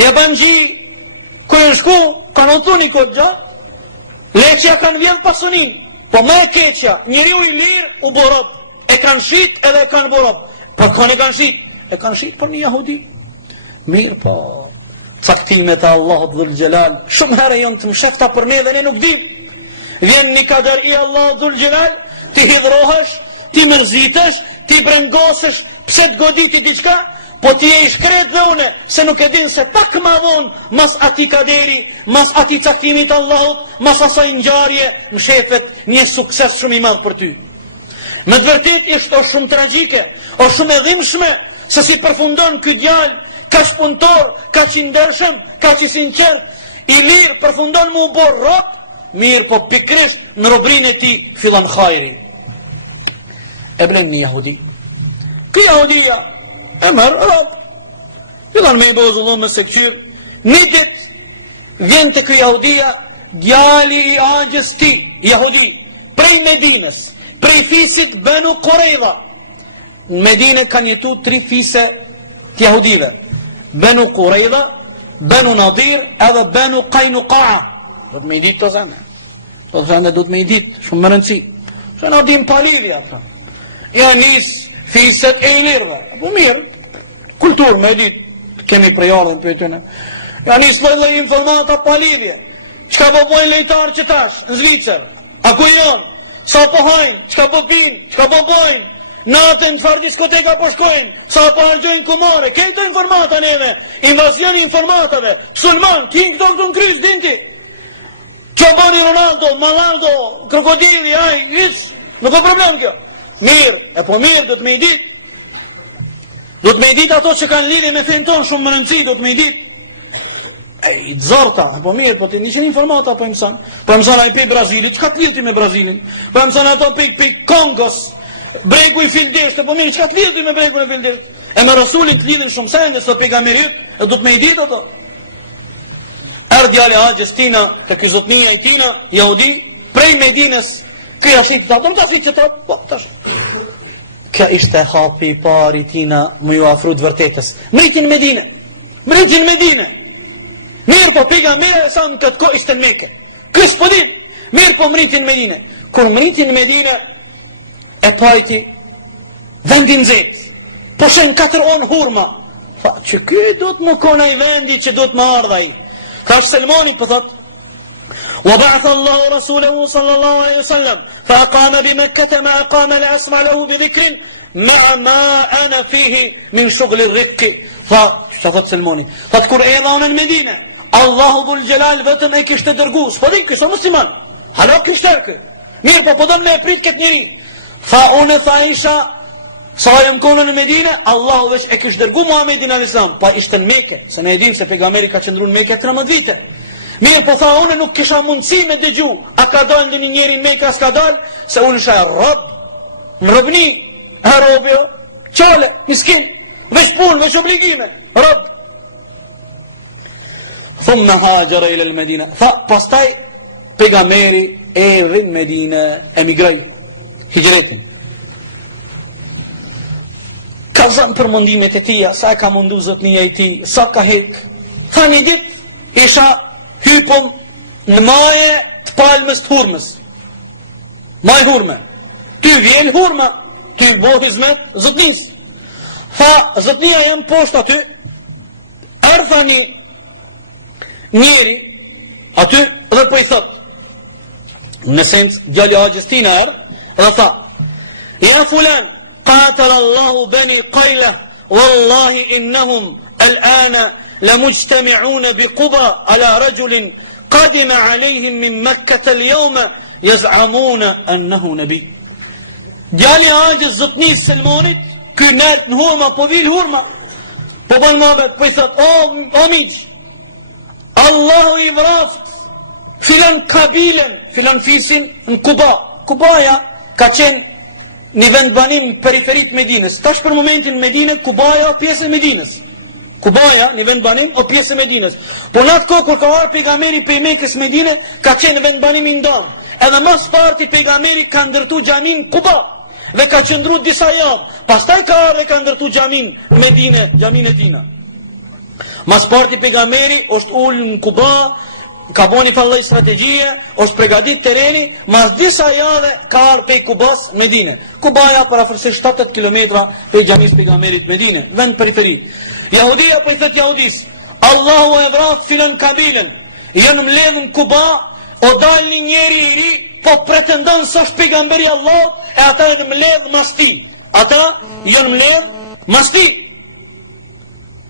i e banëgji, kër e shku, kanë otu një këtë gjatë, leqja kanë vjedh pasunin, po me e keqja, njeri u i lirë u borop, e kanë shit edhe e kanë borop, po kanë e kanë shit për një jahudi. Mirë po, caktimet e Allahut dhul gjelal, shumë herë jonë të mshefta për ne dhe ne nuk dim. Vjen një kader i Allahut dhul gjelal, ti hidrohesh, ti mërzitesh, ti brengosesh, pse të goditi diqka, po ti e i shkret dhe une, se nuk e din se pak ma vonë, mas ati kaderi, mas ati caktimit Allahut, mas asaj ngjarje, më shefet një sukses shumë i madh për ty. Me të vërtet ishte o shumë tragjike, o shumë edhimshme, se si përfundon ky djalë, ka shpuntor, ka që ndershëm, ka që sinqert, i lirë përfundon mu bor rop, mirë po pikrisht në robrin e ti filan khajri. E blen një jahudi. Ky jahudia, e mërë rap, filan me i bozullon me se këqyrë, një dit, vjen të ky jahudia, djali i agjës ti, jahudi, prej Medines, prej fisit Banu Qurayza. Në Medine kanë jetu 3 fise të jahudive, Banu Qurayza, Banu Nadir, edhe Banu Qainuqa. Do të me i ditë të zene. Do të me i ditë, shumë më rëndësi. Se në dim palidhja, ja njësë fiset e i lirëve. Po mirë, kulturë me i ditë, kemi prejardhen për e tëne. Ja njësë lojnë informata palidhje. Qka po pojnë lejtarë që tash, në Zvicër? A ku i nënë? Sa po hajnë? Qka po pinë? Qka po pojnë? Natën, farë diskoteka po shkojnë, sa po hargjojnë kumare, kejto informata neve, invazioni informatave, sulman, t'hin këto këtu në kryz, dinti. Qobani Ronaldo, Malaldo, Krokodili, aj, nuk o problem kjo. Mirë, e po mirë, do të me i dit. Do të me i dit ato që kanë lidhje me fen ton, shumë më rëndësi, do të me i dit. I dzorta, po mirë, po të nishen informata, po imësan. Po imësan a i pej Brazilit, që ka të lidhti me Brazilin? Po imësan ato pej Kongos, bregu i Fildesh, të po mirë, që ka të lidhti me bregu në Fildesh? E me Rasulin të lidhin shumë sende, së pejgamberit, e du të me i ditë ato. Erë djali Haxhës tina, ka ky zotnia i tina, jahudi, prej Medinës, këja shiti ta, të shiti që ta, po, tash. Kjo ishte hapi i pari tina më ju afru të vërtetës. Mritin Medinë. Mirë po pejgamberi sa në këtë kohë ishte në Mekë. Kësë po din, mirë po mritin Medinë. Kur mritin Medinë, e pajti vendin zetë. Po shenë 4 onë hurma. Tha, që kjo do të më kona i vendi që do të më ardha i. Thash Selmani po thot, وبعث الله رسوله صلى الله عليه وسلم فأقام بمكة ما أقام لا أسمع له بذكر مع ما أنا فيه من شغل الرق. فشفت سلموني فتكون أيضا من المدينة الله ذو الجلال vetëm e kishte dërgu s'po din kështë musliman halak kishterke mirë po podon me e prit këtë njëri fa unë tha isha sa jem konë në Medine Allahu veç e kishte dërgu Muhammedin a.s. pa ishte në Mekë se ne edhim se pejgamberi ka qëndru në Mekë 13 vite. Mirë po tha unë nuk kisha mundësi me dëgju a ka dalë në një njeri në Mekë a s'ka dalë se unë isha e rob në robni e robjo qale, miskin veç punë, veç obligime rob thumë në hajgjara ila lë Medina tha pastaj pejgamberi erdhi në Medina emigroj hijretin ka zënë për mundimet e tia sa e ka mundu zotnia i ti sa ka hek tha një dit isha hypëm në maje të palmës të hurmës. Maj hurme. Ty vjen hurma, ty bo hizmet zotnis. Tha, zotnia jam poshtë aty, ardha një njeri, aty dhe po i thot. Në sens, djali Haxhës tina dhe tha, ja fulan, qatal Allahu bani Qayla, wallahi innahum al-ana لمجتمعون بقبى على رجل قدم عليهم من مكة اليوم يزعمون أنه نبي. Djali Haxhës zotnis Selmonit, ky nalt në hurma, po vil hurma, po ban mabet, po i thot, o miq, Allahu i vraft filan kabilen, filan fisin në Kuba. Kubaja ka qenë një vend banim periferit Medinës. Tash për momentin Medinë, Kubaja pjesë e Medinës. Kubaja, një vend banim, o pjesë e Medinës. Po në atë kohë, kur ka arë pejgamberi pej Mekës Medine, ka qenë vend banim i ndonë. Edhe mas parti pejgamberi ka ndërtu gjamin Kuba, dhe ka qëndru disa javë. Pastaj ka arë dhe ka ndërtu gjamin Medine, gjamin e tina. Mas parti pejgamberi, është ullë në Kuba, ka boni fallaj strategjie, është pregadit tereni, mas disa jave ka arë pej Kubas Medine. Kubaja për afërsisht 70 km pej gjamis pejgamberit Medine, vend periferi. Jahudia po i thët jahudis, Allahu e vraf filan kabilen, janë mbledhë në Kuba, o dal një njeri i ri, po pretendon së është pejgamberi Allah, e ata janë mbledhë mas ti. Ata janë mbledhë mas ti.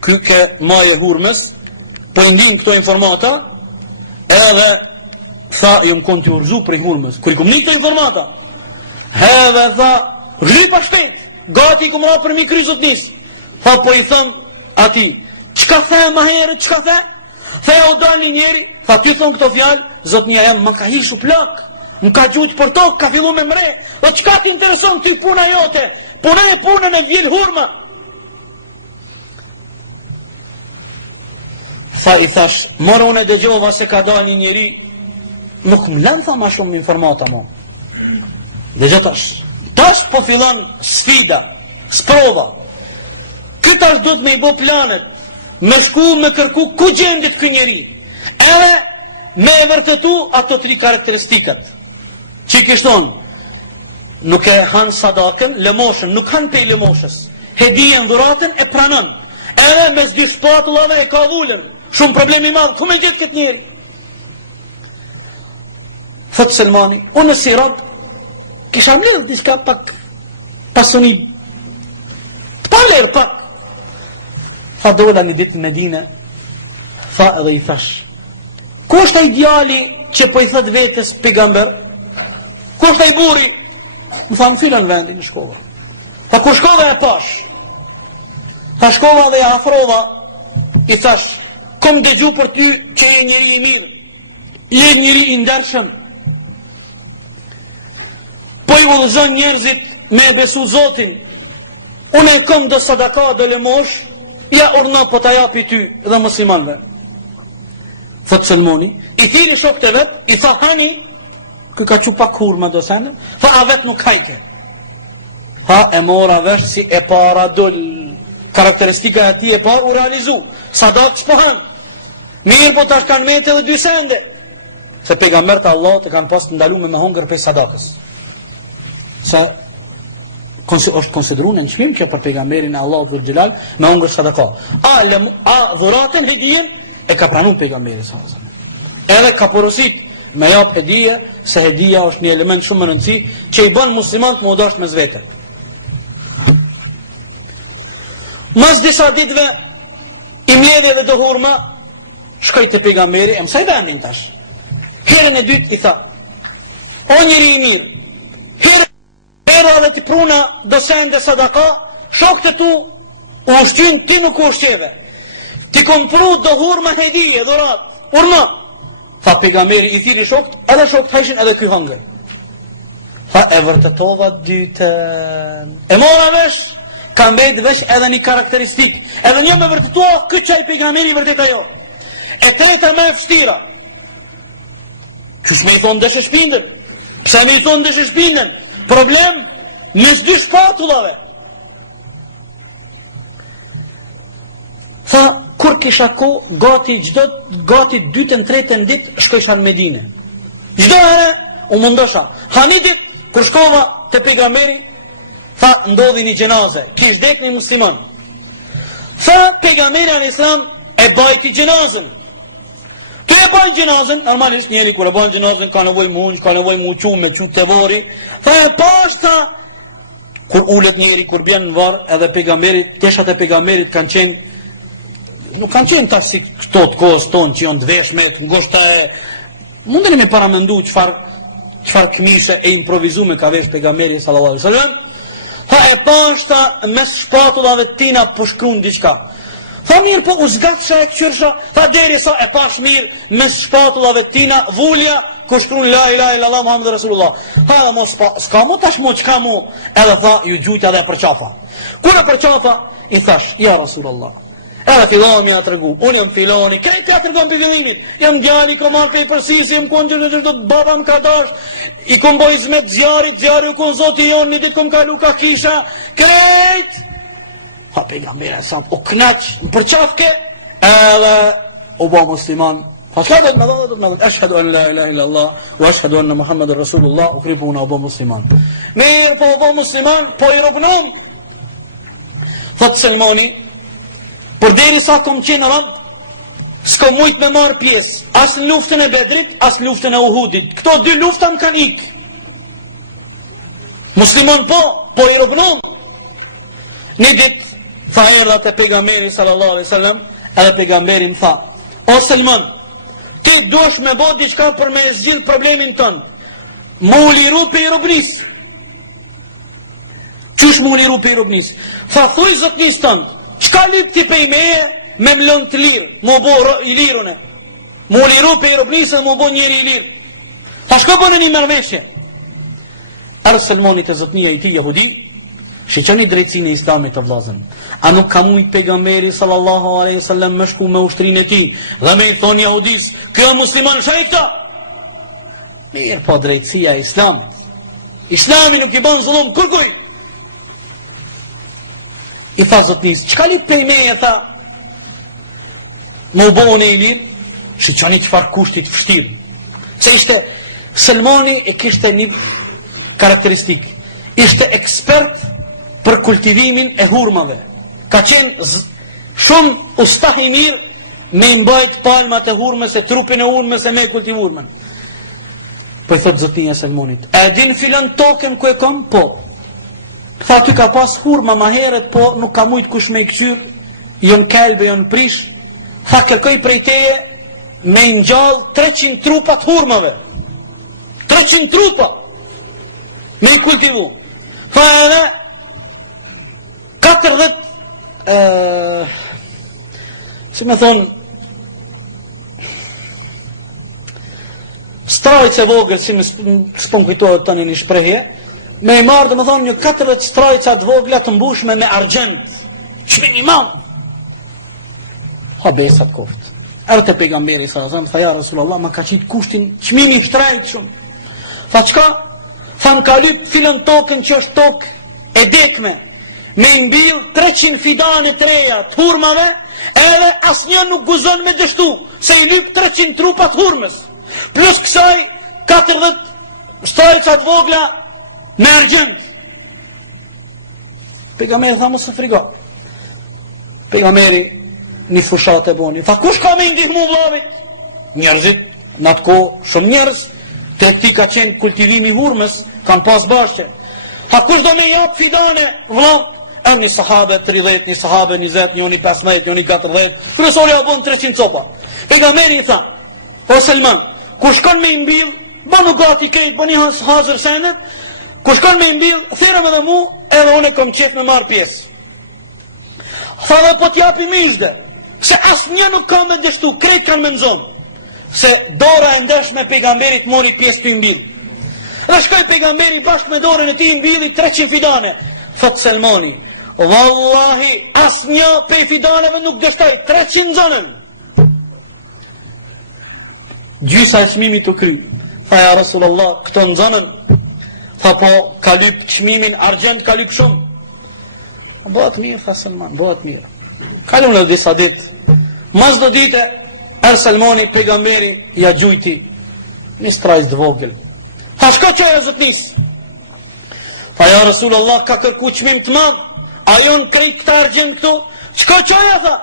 Kyke maje hurmës, po i ndin këto informata, edhe tha, jëm konë të urzu për i hurmës. Kër i këmë një këto informata, edhe tha, rripa shtet, gati i këmë ra për mi kryzot nisë. Tha, po i thëmë, ati, qka the ma herët, qka the? The o da një njeri, tha ty thonë këto fjalë, zotnia jam më ka hishu plak, më ka gjujtë për tokë, ka fillu me mre, dhe qka ti intereson ty puna jote, puna e punën e vjel hurma. Tha i thash, morë unë e dëgjova se ka da një njeri, nuk më lënë tha ma shumë informata mo. Dëgjë tash po fillon sfida, sprova. Këtash do të me i bo planet, me shku, me kërku, ku gjendit kë njeri, edhe me e vërtëtu ato 3 karakteristikat. Që i kishton, nuk e hanë sadakën, lëmoshën, nuk hanë pej lëmoshës, hedijen dhuratën e pranon, edhe me zbi shpatullave e ka vullën, shumë problemi madhë, ku me gjithë këtë njeri? Thëtë Selmani, unë si rab, kisha mledhë diska pak pasoni, paler pak, tha dola një ditë në Medine, tha edhe i thash, ku është ai djali që po i thët vetës pejgamber? Ku është ai buri? Më tha, më filan vendin në shkova. Tha, ku shkova e pash? Tha, shkova dhe ja afrova, i thash, kom dëgju për ty që je njëri i mirë, je njëri i ndershëm, po i udhëzon njerëzit me besu Zotin, unë e kom do sadaka do lëmosh, ja urna po ta japi ty dhe muslimanve. Thot Selmoni, i thiri shokët e vet, i tha hani, kë ka që pak hurma do sene, tha a vet nuk hajke. Ha e mora vesh si e para dol, karakteristika e ti e par u realizu, sadak s'po han, mirë po tash kanë mete dhe 2 sende, se pejgambert Allah të kanë pas të ndalu me hongër pej sadakës. Se është konsideru në qmim që për pejgamberin e Allah dhul gjelal me hongër sadaka. A dhuratën hedijin e ka pranu pejgamberi sa. Edhe ka porosit me jap hedije, se hedija është një element shumë më rëndësi që i bën muslimant më udasht me zvete. Mas disa ditve i mledhje dhe dëhurma shkoj të pejgamberi, e mësaj vendin tash. Herën e dytë i tha, o njëri i mirë, herë dhe ti pruna dosen dhe sadaka, shokët e tu u ushqin, ti nuk u ushqeve. Ti kom pru dëhurma hedije, dhurat, urma. Tha pejgamberi i thiri shokët, edhe shokët hajshin edhe ky hangër. Tha e vërtetova dytën. E mora vesh, ka mbet vesh edhe një karakteristik. Edhe një me vërtetua, këtë qaj pejgamberi i vërteta jo. E treta me fështira. Qësh me i thonë dëshë shpindën? Pse me i thonë dëshë shpindën? Problem mes 2 shpatullave. Tha, kur kisha ko, gati 2-3 dit, shkojsha në Medine. Gjdo herë, u mundosha. Hani dit, kur shkova të pejgamberi, tha, ndodhi një gjenaze, kish dek një musliman. Tha, pejgamberi a.s. e bajti gjenazën. Të e bajnë gjenazën, normalisht njeri kur e bajnë gjenazën, ka nevoj munç, ka nevoj muqu me qu të vori. Tha, e pash, tha, kur ullet njeri, kur bjen në varë, edhe pejgamberit, teshat e pejgamberit kanë qenë, nuk kanë qenë ta si këto të kohës tonë që janë dveshme, të ngoshta e... Mundeni me paramendu qëfar këmise e improvizume ka vesh pejgamberi sallallahu alaihi wasallam. Tha e pashta mes shpatullave tina pushkrun diqka. Tha mirë po u zgatësha e këqyrsha, tha deri sa e pash mirë mes shpatullave tina vulja ku shkrun la ilaha illallah Muhammed Rasulullah. Tha dhe mos s'ka mu tash mu qka mu, edhe tha ju gjujta dhe për qafa. Kure për qafa i thash, ja Rasulullah. Edhe filoni a të regu, unë jam filoni, krejt ja të regon për fillimit, jam djali, kom marrë pej përsisi, jam konë gjërë të baba më ka dash, i kom boj zmet zjari u konë zoti jonë, një ditë kom kalu ka kisha, krejt! Ha pejgamberi sa u knaq, në përqafke, edhe u bo musliman, ha shkadet me dhe, ashhadu an la ilaha illallah, u ashhadu anna Muhammed Rasulullah, u kripu una u bo musliman. Mirë po u bo musliman, po i rubnum, thot Selmoni, për deri sa kom qenë rënd, s'ko mujt me marë pjesë, as në luftën e Bedrit, as në luftën e Uhudit. Këto 2 lufta më kanë ikë. Muslimon po i rëbnon. Një ditë, tha erdha te pejgamberi sallallahu alaihi wasallam, edhe pejgamberi më tha, o Selman, ti duesh me bo diçka për me zgjidh problemin tënë. Mu liru pe i rëbnis. Qysh mu liru pe i rëbnis? Tha, thuj zotnis tënë, qka lip ti pej meje me mlon të lirë, mu bo i lirune, mu liru pe i rëbnisë dhe mu bo njeri i lirë. Tha shko bënë një mërveshje. Arë Selmonit e zotnia i ti jahudi, shqeqeni drejtësinë e islamit të vlazën. A nuk ka mujt pejgamberi sallallahu alaihi sallam me shku me ushtrin e ti, dhe me i thonë jahudis, kjo musliman shajta. Mirë po drejtësia e islamit. Islami nuk i banë zullum kërkuj. I tha zotnis, qka li pej me e tha, më ubone i lirë, shqeqeni qëfar kushtit fështirë. Se ishte, Selmoni e kishte një karakteristik, ishte ekspert për kultivimin e hurmave. Ka qenë shumë ustah i mirë me mbajt palmat e hurmes, e trupin e hurmes, e me kultiv hurmen. Po i thot zotnia Selmonit, e din filan token ku e kom? Po. Tha ty ka pas hurma ma heret, po nuk ka mujt kush me i këqyr, jon kelbe, jon prish. Tha kërkoj prej teje me i ngjall 300 trupat hurmave. 300 trupa me i kultivu. Tha edhe 40 si me thonë strajc e vogël, si me s'pon kujtohet tani një shprehje, me i marrë dhe me thonë një 40 strajca të vogla të mbushme me argjend, çmim i madh. Habesat koft. Erdhë te pejgamberi sallallahu alaihi wasallam, tha ja Rasulullah, ma ka qit kushtin çmimi i shtrejt shumë. Tha çka? Tha ka lyp filën tokën që është tokë e dekme, me mbill 300 fidane të reja të hurmave, edhe asnjë nuk guzon me dështu, se i lyp 300 trupa të hurmës. Plus kësaj 40 shtrejca të vogla me argjend. Pejgamberi tha mos u frigo. Pejgamberi një fushat e boni. Tha kush ka me ndihmu vllavit? Njerëzit, në atë kohë shumë njerëz, te ti ka qenë kultivimi i hurmës, kanë pas bashkë. Tha kush do me jap fidane vllav? Një sahabe 30, një sahabe 20, njoni 15, njoni 40. Kryesori ja bon 300 copa. Pejgamberi i tha: "O Selman, kush kanë me mbill, banu gati këtë, bani hazër sendet. Kush kanë me mbill, thirrëm edhe mu, edhe unë kam qef me marr pjesë." Tha dhe po t'japi mishde, se asnjë nuk ka me dështu, krejt kanë me nëzonë, se dora e ndeshme pejgamberit mori pjesë të mbill. Dhe shkoj pejgamberi bashkë me dorën e ti mbilli 300 fidane. Thot Selmani: "Wallahi, asnjë prej fidaneve nuk dështoj, 300 zonën." Gjysa e çmimit të kry. Tha ja Rasulullah, këto në zonën. Tha po, ka lyp çmimin argjend, ka lyp shumë. Bëhet mirë, tha Selman, bëhet mirë. Kalon në disa ditë. Mas do dite, Selmani pejgamberi ja gjujti një strajz të vogël. Tha shko qoja zotnis. Tha ja Rasulullah, ka kërku çmim të madh, ajo në krejt këta argjend këtu, shko qoja, tha.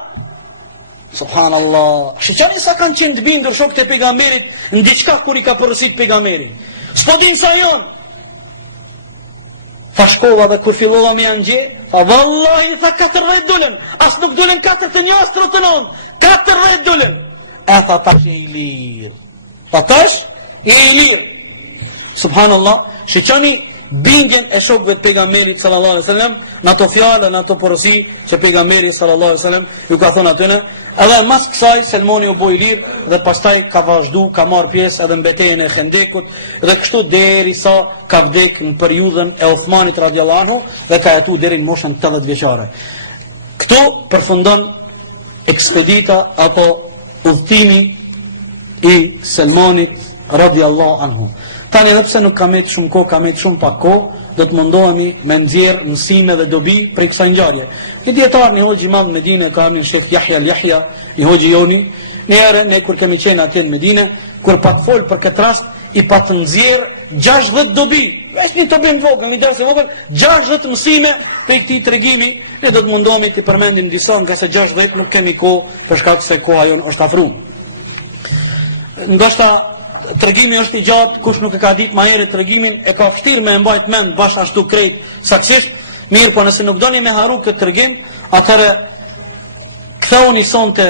Subhanallah, shiqani sa kanë qenë të bindur shokët e pejgamberit në diçka kur i ka përësit pejgamberi. S'po din sa jonë. Tha shkova dhe kur fillova me janë gje, tha vallahi, tha 40 dulen, as nuk dulen 4 të një, as 3 të non, 40 dulen. Tha tash e i lirë. Tha tash e i lirë. Subhanallah, shiqani bindjen e shokëve të pejgamberit sallallahu alaihi wasallam në ato fjalë, në ato porosi që pejgamberi sallallahu alaihi wasallam ju ka thënë atyne. Edhe mas kësaj Selmani u boi lirë dhe pastaj ka vazhdu, ka marrë pjesë edhe në betejën e Khendekut dhe kështu derisa ka vdek në periudhën e Uthmanit radhiyallahu anhu dhe ka jetu deri në moshën 80 vjeçare. Këtu përfundon ekspedita apo udhtimi i Selmanit radhiyallahu anhu. Tani edhe pse nuk ka me shumë kohë, ka me shumë pak kohë, do të mundohemi me nxjerr mësime dhe dobi prej kësaj ngjarje. Një dietar në Hoxhi Imam Medine ka një shef Yahya al-Yahya, i Hoxhi Joni, në herë ne kur kemi qenë atje në Medinë, kur pa të fol për këtë rast, i pa të nxjerr 60 dobi. Veç një dobim vogël, një ders vogël, 60 mësime prej këtij tregimi, ne do të mundohemi të përmendim disa nga se 60 nuk kemi kohë për shkak se koha jon është afruar. Ndoshta tregimi është i gjatë, kush nuk e ka ditë më herët tregimin e ka vështirë me mbajt mend bash ashtu krejt saktësisht. Mirë, po nëse nuk doni me haru këtë tregim, atëherë ktheuni sonte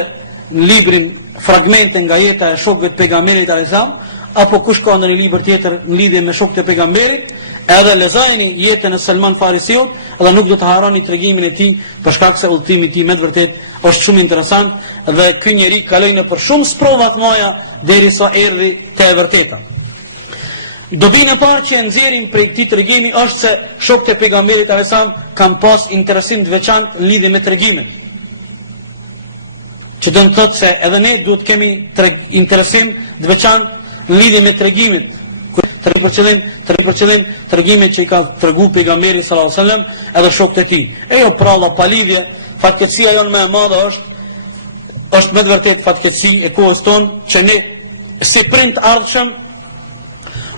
në librin fragmente nga jeta e shokëve të pejgamberit alayhisalam, apo kush ka ndonjë libër tjetër në lidhje me shokët e pejgamberit, edhe lexojeni jetën e Salman Farisiut dhe nuk do të harroni tregimin e tij për shkak se udhëtimi i tij me të vërtetë është shumë interesant dhe ky njeri kaloi në për shumë sprova të mëdha derisa erdhi te e vërteta. Dobinë e parë që nxjerrim prej këtij tregimi është se shokët e pejgamberit alayhisalam kanë pas interesim të veçantë në lidhje me tregimin. Që do të thotë se edhe ne duhet kemi interesim të veçantë në lidhje me tregimin. Për qëllim tregimet që i ka tregu pejgamberi sallallahu alajhi wasallam edhe shokët e tij. E jo pralla pa lidhje, fatkeqësia jonë më e madhe është me të vërtetë fatkeqësi e kohës tonë që ne si prind ardhshëm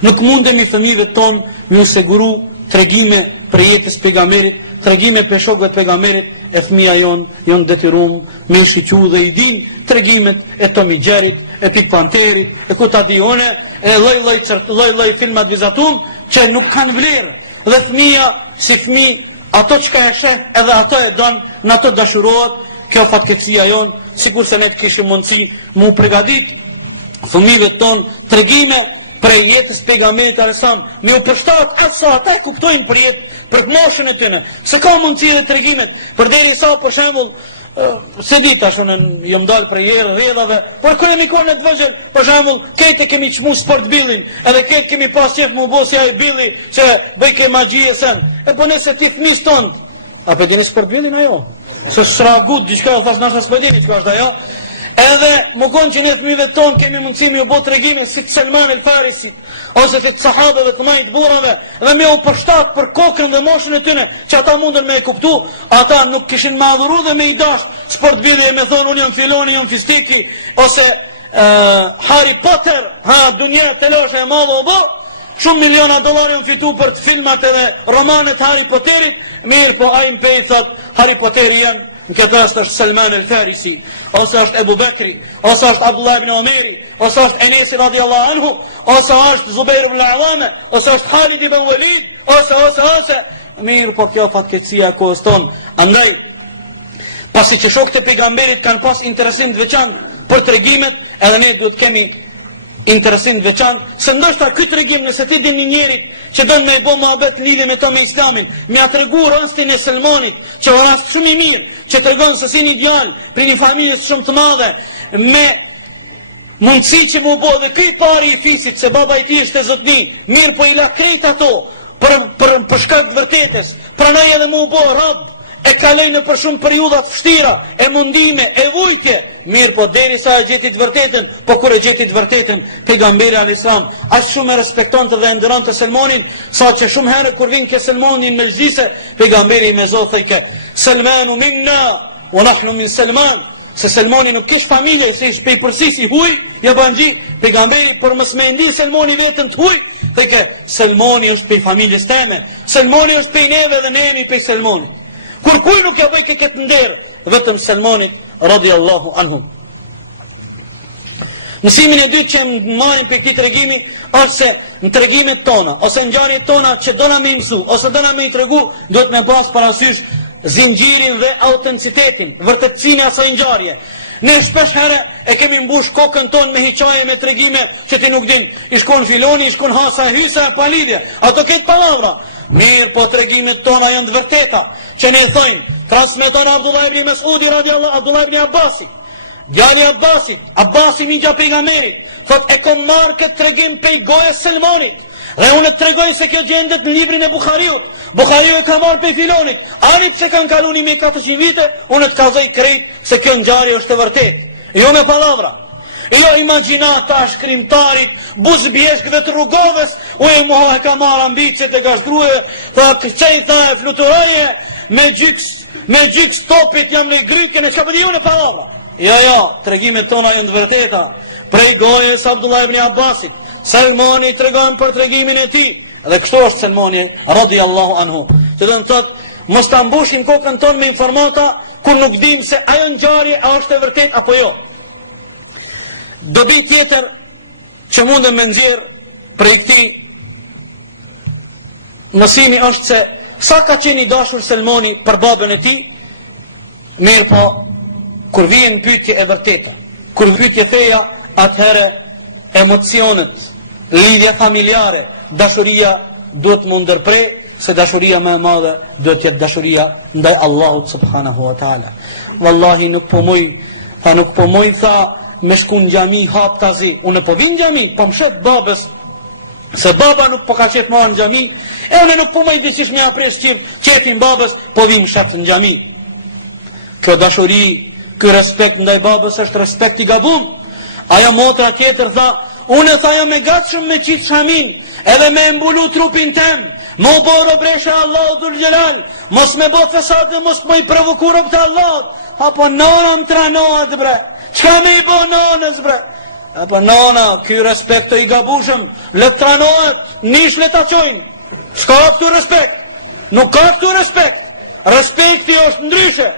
nuk mundemi fëmijëve tonë me u siguru tregime për jetës pejgamberit, tregime për shokëve të pejgamberit, e fëmia jon detyruar me u shiqu dhe i din tregimet e Tom i Gjerit, e Pik Panterit, e Kutadione, e lloj filmat vizatum që nuk kanë vlerë. Dhe fëmia si fëmijë, ato çka e sheh, edhe ato e don, në ato dashurohet. Kjo fatkeqësia jon, sikur se ne të kishim mundësi mu përgatit fëmijëve ton tregime për jetës pejgamberit alayhisalam, me u përshtat atë sa ata e kuptojnë për jetë, për moshën e tyre. Se ka mundësi edhe tregimet, përderisa për shembull se di tash unë jam dalë për herë rrjedhave, por kur jemi kohën e të vëzhgël, për shembull, këtë kemi çmu sport billin, edhe këtë kemi pas qef më bosi ai billi që bëj kë magji e sen. E po nëse ti fëmijës ton, apo dini sport billin ajo? Se shragut diçka thash na s'po dini çka është ajo. Edhe më konë që ne fëmijëve tonë kemi mundësi me u bë tregime si Salman el Farisit, ose si sahabëve të majtë burrave, dhe me u përshtat për kokën dhe moshën e tyre, që ata mundën me e kuptu, ata nuk kishin me adhuru dhe me i dash, sport bidhe me thonë, unë jam filoni, jam fistiki, ose Harry Potter, dunja të loshe e madhe u bë, shumë miliona dollarë janë fitu për të filmat edhe romanet Harry Potterit, mirë po ajnë pej thot, Harry Potteri janë, në këtë rast është Salman el Farisi, ose është Ebu Bekri, ose është Abdullah ibn Omeri, ose është Enesi radiallahu anhu, ose është Zubair ibn al-Awame, ose është Khalid ibn Walid, ose, mirë po kjo fatkeqësia e kohës tonë. Andaj, pasi që shokët e pejgamberit kanë pas interesim të veçantë për tregimet, edhe ne duhet kemi interesim të veçantë, se ndoshta ky tregim nëse ti dini njerit që don me bë mohabet lidhje me to me Islamin, m'ia tregu rastin e Selmanit, që është rast shumë i mirë, që tregon se si një djalë për një familje shumë të madhe, me mundësi që mu bë dhe ky pari i fisit, se baba i tij është zotni, mirë po i la krejt ato për shkak të vërtetës, pranoj edhe mu bë rob, e kaloj në për shumë periudat vështira, e mundime, e vujtje, mirë po deri sa e gjeti të vërtetën, po kur e gjeti të vërtetën, pejgamberi al-Islam, aq shumë e respektonte dhe e nderonte Selmanin, sa që shumë herë kur vin ke Selmanin në mezhise, pejgamberi me zot thëjke, Selmanu minna, wa nahnu min Selman, se Selmani nuk kish familje, se ish pej përsisi huj, ja banxhi, pejgamberi për mos me ndi Selmani vetën të huj, thëjke, Selmani është pej familjes teme, Selmani është pej neve dhe ne jemi pej Selmanit. Kur kuj nuk ja bëj këtë nder, vetëm Selmanit radiallahu anhu. Mësimin e dytë që më marrim për këtë tregimi është se në tregimet tona ose në ngjarjet tona që dona me mësu ose dona me i tregu, duhet me pas parasysh zinxhirin dhe autenticitetin, vërtetësinë e asaj ngjarje. Ne shpesh herë e kemi mbush kokën tonë me hiqaje, me tregime që ti nuk din. I shkon filoni, i shkon hasa, hysa, pa lidhje. Ato këtë palavra. Mirë, po tregimet tona janë të vërteta. Që ne thojnë, transmeton Abdullah ibn Mas'udi radiallahu, Abdullah ibn Abbasi. Djali Abbasi migja pejgamberit. Thot e kom marrë këtë tregim pej gojës Selmanit. Dhe unë të tregoj se kjo gjendet në librin e Bukhariut. Bukhariu e ka marrë pe filonit. Ani pse kanë kalu 1400 vite, unë të kazoj krejt se kjo ngjarje është e vërtet. Jo me palavra. Jo imagjinata shkrimtarit, buzbjeshkëve të rrugovës, uje muha e ka marrë ambicjet e gazhdruhe, tha këqej, tha e fluturoje, me gjyks topit jam në grykën e që pëdi unë e palavra. Jo, tregimet tona janë të vërteta. Prej gojës Abdullah ibn Abbasit, Selmani tregon për tregimin e tij, dhe kështu është Selmani radiallahu anhu. Që do të thotë, mos ta mbushim kokën tonë me informata kur nuk dim se ajo ngjarje a është e vërtet apo jo. Dobi tjetër që mundem me nxjerr prej këtij mësimi është se sa ka qenë i dashur Selmani për babën e tij, mirë po kur vjen pyetje e vërteta, kur pyetje feja, atëherë emocionet, lidhja familjare, dashuria duhet më ndërprej, se dashuria më e madhe duhet jetë dashuria ndaj Allahut subhanahu wa taala. Wallahi nuk po moj tha me shku në xhami hap tazi, unë po vin në xhami, po mshet babës, se baba nuk po ka qetë marrë në xhami, e unë nuk po më i disish me apresh qetin babës, po vim shet në xhami. Kjo dashuri, ky respekt ndaj babës është respekt i gabum. Aja motra tjetër tha, unë tha jam e gatshëm me qitë shamin, edhe me mbulu trupin tem, më boro breshe Allahu dhul gjelal, mos me bo fesat dhe mos me i provoku rob të Allahut. Apo nona më tranohet bre, qka me i bo nonës bre? Apo nona, ky respekt të i gabushëm, le të tranohet, nish le të qojnë. Shka këtu respekt? Nuk ka këtu respekt. Respekti është ndryshe.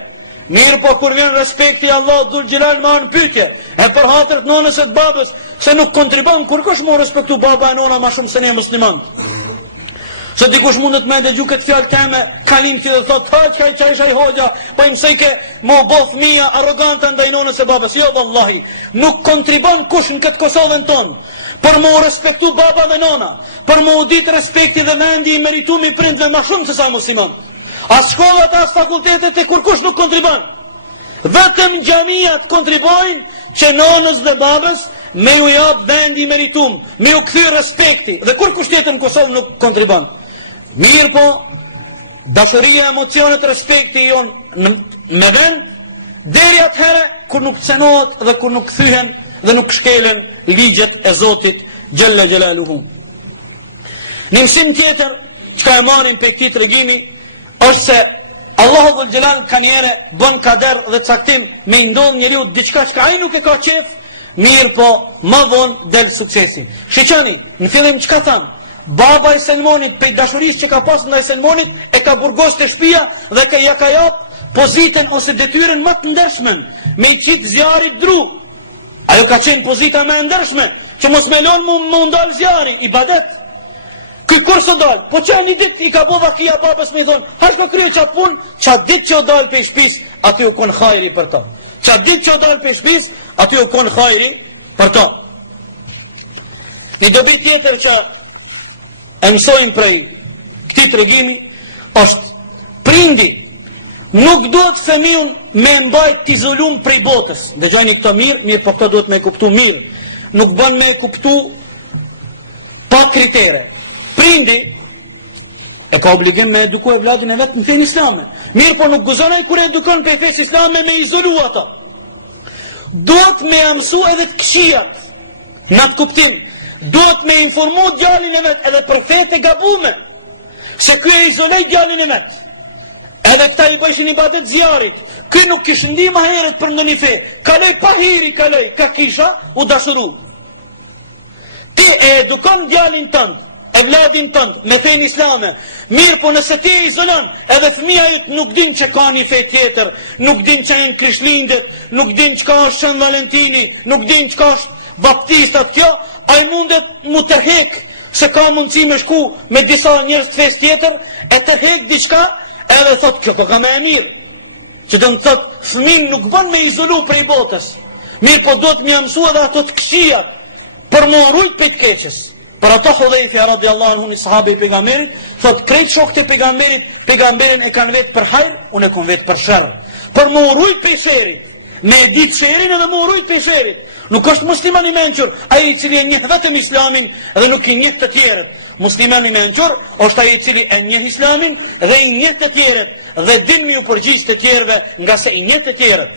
Mirë po kur vjen respekti Allah dhul gjelal ma në pytje, e për hatër të nonës e të babës, se nuk kontribon, kur kësh mu respektu baba e nona ma shumë se ne musliman. Se dikush mundet me dëgju këtë fjallë teme, kalim ti dhe thot, qaj shaj hoxha, pa i mësejke mo bo fëmija arroganta ndaj nonës e babës. Jo, vallahi, nuk kontribon kush në këtë Kosovën tonë, për mu respektu baba dhe nona, për mu ditë respekti dhe vendi i meritumi prindve ma shumë se sa musliman. As shkollat, as fakultetet e kurkush nuk kontribon. Vetëm xhamiat kontribojnë që nonës dhe babës me ju jap vendi i meritum, me ju kthy respekti, dhe kurkush tjetër në Kosovë nuk kontribon. Mirë po, dashuria, emocionet, respekti jon me vend, deri atëherë kur nuk cenohet dhe kur nuk kthyen dhe nuk shkelen ligjet e Zotit Gjelle Gjelaluhu. Në mësim tjetër, çka e marrim për këtij tregimi, është se Allahu Dhul Gjelal ka njëre bën kader dhe caktim me i ndodh njeriu diçka që ai nuk e ka qef, mirë po më vonë del suksesi. Shiqani, në fillim çka tham? Baba i Selmonit, pe dashurisë që ka pas ndaj Selmonit, e ka burgos të shtëpia dhe ja ka jap pozitën ose detyrën më të ndershmen, me i qit zjarit dru. Ajo ka qenë pozita më e ndershme, që mos me lon mu ndal zjari, ibadet. Ky kur së dal, po që një dit i ka bova kia babës me i thonë, hash me kryo qatë pun, qatë dit që o dal për shpis, aty u kon khajri për ta. Qatë dit që o dal për shpis, aty u kon khajri për ta. Një dobi tjetër që e mësojmë prej këtij tregimi, është prindi nuk duhet fëmijën me mbajt t'izolum prej botës. Dëgjojni këto mirë, po këto duhet me kuptu mirë. Nuk bën me kuptu pa kritere. Prindi e ka obligim me eduku e vladin e vetë në fenë islame. Mirë, po nuk gëzonaj kur e edukon për fesë islame me izolu ata. Duhet me amësu edhe të këshijat, në atë kuptim. Duhet me informu djalin e vetë edhe për fete gabume, se ky e izolej djalin e vetë. Edhe këta i bëshin i badet zjarit. Ky nuk kishë ndi ma heret për në një fe. Kaloj pa hiri, kaloj, ka kisha u dashuru. Ti e edukon djalin tëndë, e vladin tëndë, me fejnë islame. Mirë, po nëse ti e izolon, edhe fëmija jëtë nuk din që ka një fej tjetër, nuk din që e në krishlindet, nuk din që ka është Shën Valentini, nuk din që ka është baptistat kjo, a i mundet mu tërhek, se ka mundësi me shku me disa njërës të fejës tjetër, e tërhek diçka, edhe thot, kjo po ka me e mirë. Që të më thot, fëmin nuk bën me izolu prej botës. Mirë, po do të më mësu edhe ato të këshijat, për më rujt për të keqës. Për ato Hudhejfja radiallahu anhu, një sahabe i pejgamberit, thot, krejt shokët e pejgamberin e kanë vetë për hajr, unë e kanë vetë për shërë. Për më rujt për shërit, me e ditë shërin edhe më rujt për shërit. Nuk është musliman i menqur, ai i cili e njeh vetëm islamin dhe nuk i njeh të tjerët. Musliman i menqur është ai i cili e njeh islamin dhe i njeh të tjerët, dhe din me u përgjigj të tjerëve nga se i njeh të tjerët.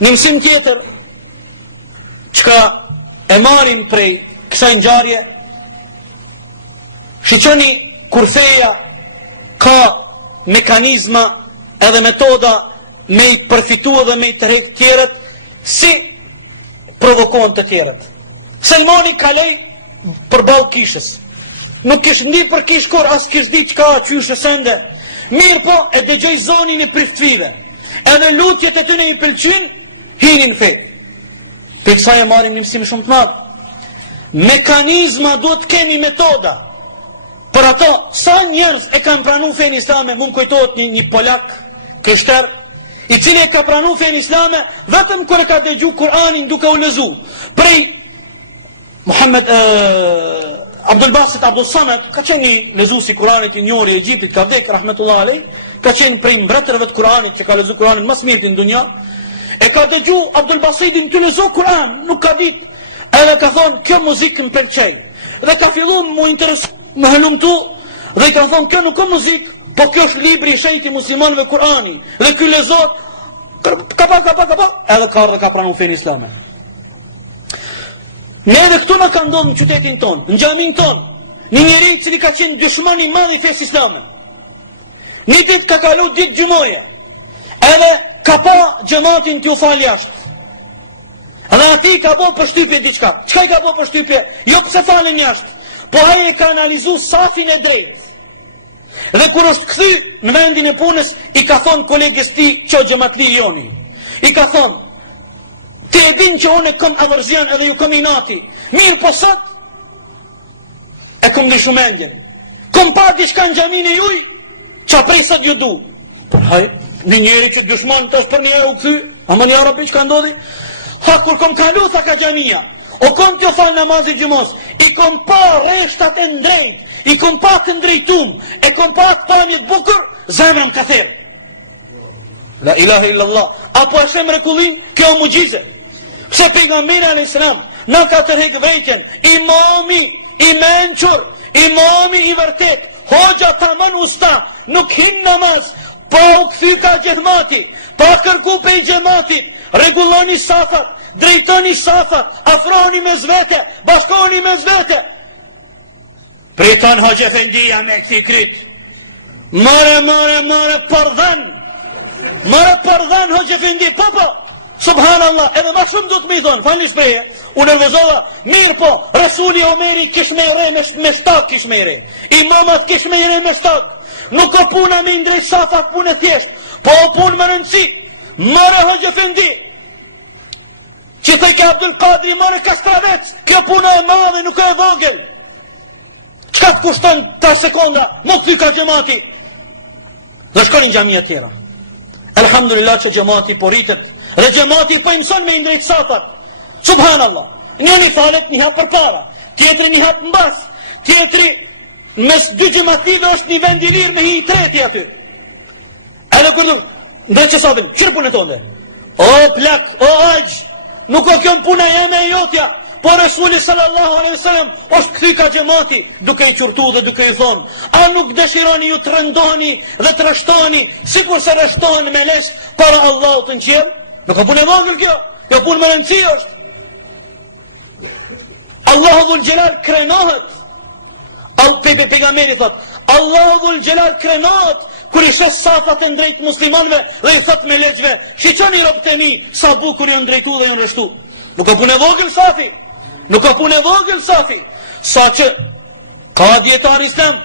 Në mësim tjetër, çka e marim prej kësaj ngjarje, shiqoni kur feja ka mekanizma edhe metoda me i përfitu dhe me i tërhek tjerët, si provokon të tjerët. Selmoni kalej për balë kishës. Nuk kish ndi për kish kur, as kish di qka qyshë sende. Mirë po e dëgjoj zonin e priftvive. Edhe lutjet e tyne i pëlqyn, hinin fejt. Për kësa e marim një mësim shumë të madhë. Mekanizma duhet kemi metoda. Për ato, sa njerëz e kanë pranu fejnë islame, mund kujtohet një polak, krishter, i cili e ka pranu fejnë islame, vetëm kër e ka dëgju Kur'anin duke u lëzu. Prej Muhammed Abdul Basit Abdul Samad, ka qenë një lëzusi Kur'anit i njëri e Egjiptit, ka vdek, rahmetullah alej, ka qenë prej mbretërëve të Kur'anit, që ka lëzu Kur'anin mas mirë në dunja, e ka dëgju Abdul Basidin të lëzu Kur'an, nuk ka dit, edhe ka thonë, kjo muzikë më përqej, dhe ka fillu mu interesu, më hëllumtu, dhe ka thonë, kjo nuk ka muzikë, po kjo është libri i shenjtë i muslimanëve Kur'ani, dhe ky lezot, kapa, edhe ka ardhur dhe ka pranuar fenë islame. Ne edhe këtu na ka ndodhur në qytetin tonë, në xhamin tonë, një njeri i cili ka qenë dyshman i madh i fesë islame. Një ditë ka kalu ditë gjumoje, edhe ka pa xhamatin t'u fal jashtë. Edhe ati ka bo përshtypje diçka. Çka i ka bo përshtypje? Jo pse falen jashtë, po ai e ka analizu safin e drejtë. Dhe kur është kthy në vendin e punës, i ka thonë kolegës ti që xhamatli joni. I ka thonë, ti e din që unë e kom avërzian edhe ju kom inati. Mirë po sot, e kom lishu mendjen. Kom pa diçka në xhamin e juj, qa prej sot ju du. Haj, një njeri që dushman të është për një e u kthy, ama një arabi që ka ndodhi. Ha, kur kom kalu, tha ka xhamia, o kom t'jo falë namazi gjumos, i kom pa reshtat e ndrejt, i kom pa të ndrejtum, e kom pa të pamjet bukur, zemrëm ka therë. La ilaha illallah. Apo është e mrekullin, kjo mujize. Pse pejgamberi a.s. në ka tërhek vejtjen, imami, i menqur, imami i vërtet, hoxha tamam usta, nuk hin namaz, pa u kthy ka gjemati, pa kërku pe i gjematit, rregulloni safat, drejtoni safat, afroni me zvete, bashkoni me zvete. Priton Hoxha Efendia me këti kryt. Mare përdhan Hoxha Efendi, po, subhanallah, edhe ma shumë du të mi thonë, falni shpreje, u nervozova, mirë po, Rasuli Omeri kish me re me shtak kish me re, imamat kish me re me shtak, nuk o puna me ndrejt safat punë e thjesht, po o punë më rëndësi, mare Hoxha Efendi, që të ke Abdul Qadri, mare Kastravec, kjo puna e madhe, nuk e vogël, qka të kushton ta sekonda, më këthy ka gjemati, dhe shkonin gjamia tjera. Elhamdulillah që gjemati poritet, dhe gjemati po imson me ndrejt safat. Subhanallah. Njëni falet një hap për para, tjetri një hap mbas, tjetri mes dy gjemative është një vend i lirë me hi i treti aty. Edhe kërdur, ndër që sabin, qërë punë të ndër? O plak, o aq, nuk o kjo në puna jeme e jotja, po Resuli sallallahu alaihi wasallam është kthy ka gjemati, duke i qurtu dhe duke i thonë, a nuk dëshironi ju të rëndoni dhe të rështoni, sikur se rështohen me lesh para Allahut të në qjerë? Nuk ka punë e vogël kjo, kjo punë më rëndësi është. Allahu dhul Gjelal krenohet, pejgamberi thot, Allahu dhul Gjelal krenohet, kur i shes safat e ndrejt muslimanve dhe i thot me leqve, shiqoni robët e mi, sa bukur janë drejtu dhe janë rështu. Nuk ka punë e vogël safi, nuk ka punë e vogël safi, sa që ka djetar islam,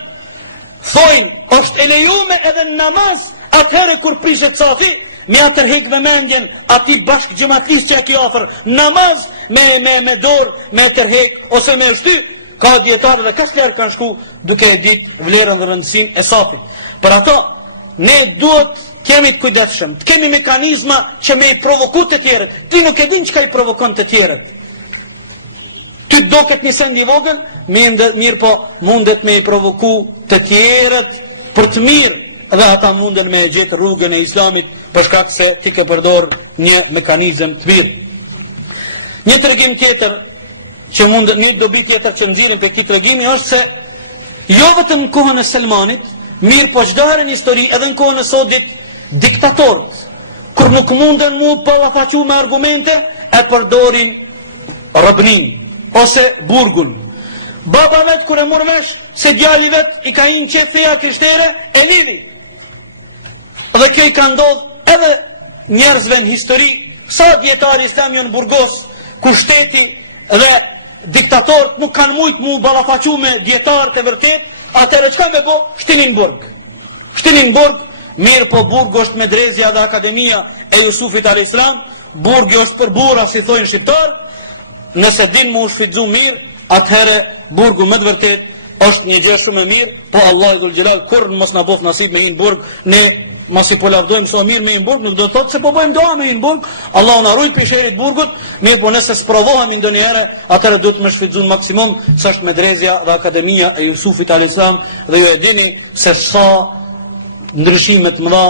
thojnë, është e lejume edhe në namaz, atëherë kur prishet safi, me atër hek vëmendjen ati bashkë gjëmatlis që e ki ofër, namaz me dorë, me atër hek, ose me shty, ka djetarë dhe kas lërë kanë shku, duke e ditë vlerën dhe rëndësin e safi. Për ato, ne duhet kemi të kujdesshëm, të kemi mekanizma që me i provoku të tjerët, ti nuk e din që ka i provokon të tjerët. Ty do këtë një send i vogël, mirë po mundet me i provoku të tjerët për të mirë, dhe ata munden me e gjithë rrugën e islamit për shkak se ti ke përdor një mekanizëm të mirë. Një tregim tjetër që mundet, një dobi tjetër që nxjerrim për këtij tregimi është se jo vetëm në kohën e Selmanit, mirë po çdo herë në histori edhe në kohën e sotit diktatorët, kur nuk munden mu ballafaqu me argumente, e përdorin robnin ose burgun. Baba vet kur e mor vesh se djali vet i ka një qef feja krishtere, e lidhi. Dhe kjo i ka ndodh edhe njerëzve në histori, sa djetari islam janë Burgos, ku shteti dhe diktatorët nuk kanë mujt mu ballafaqu me djetarët e vërtet, atëherë çka me bo? Shtinin burg. Shtinin burg, mirë po burgu është medrezja dhe akademia e Jusufit a.s. Burgu është për burra, si thojnë shqiptar, nëse din mu shfrytzu mirë, atëherë burgu më të vërtet është një gjë shumë e mirë, po Allah dhul Gjelal kur mos na bof nasib me një burg, ne mos i po lavdojmë so mirë me një burg, nuk do të thotë se po bëjmë doa me një burg, Allah na ruaj prej sherrit burgut, mirë po nëse sprovohemi ndonjëherë, atëherë duhet të më shfrytëzojmë maksimum, se është medrezja dhe akademia e Jusufit a.s. dhe ju e dini se sa ndryshime të mëdha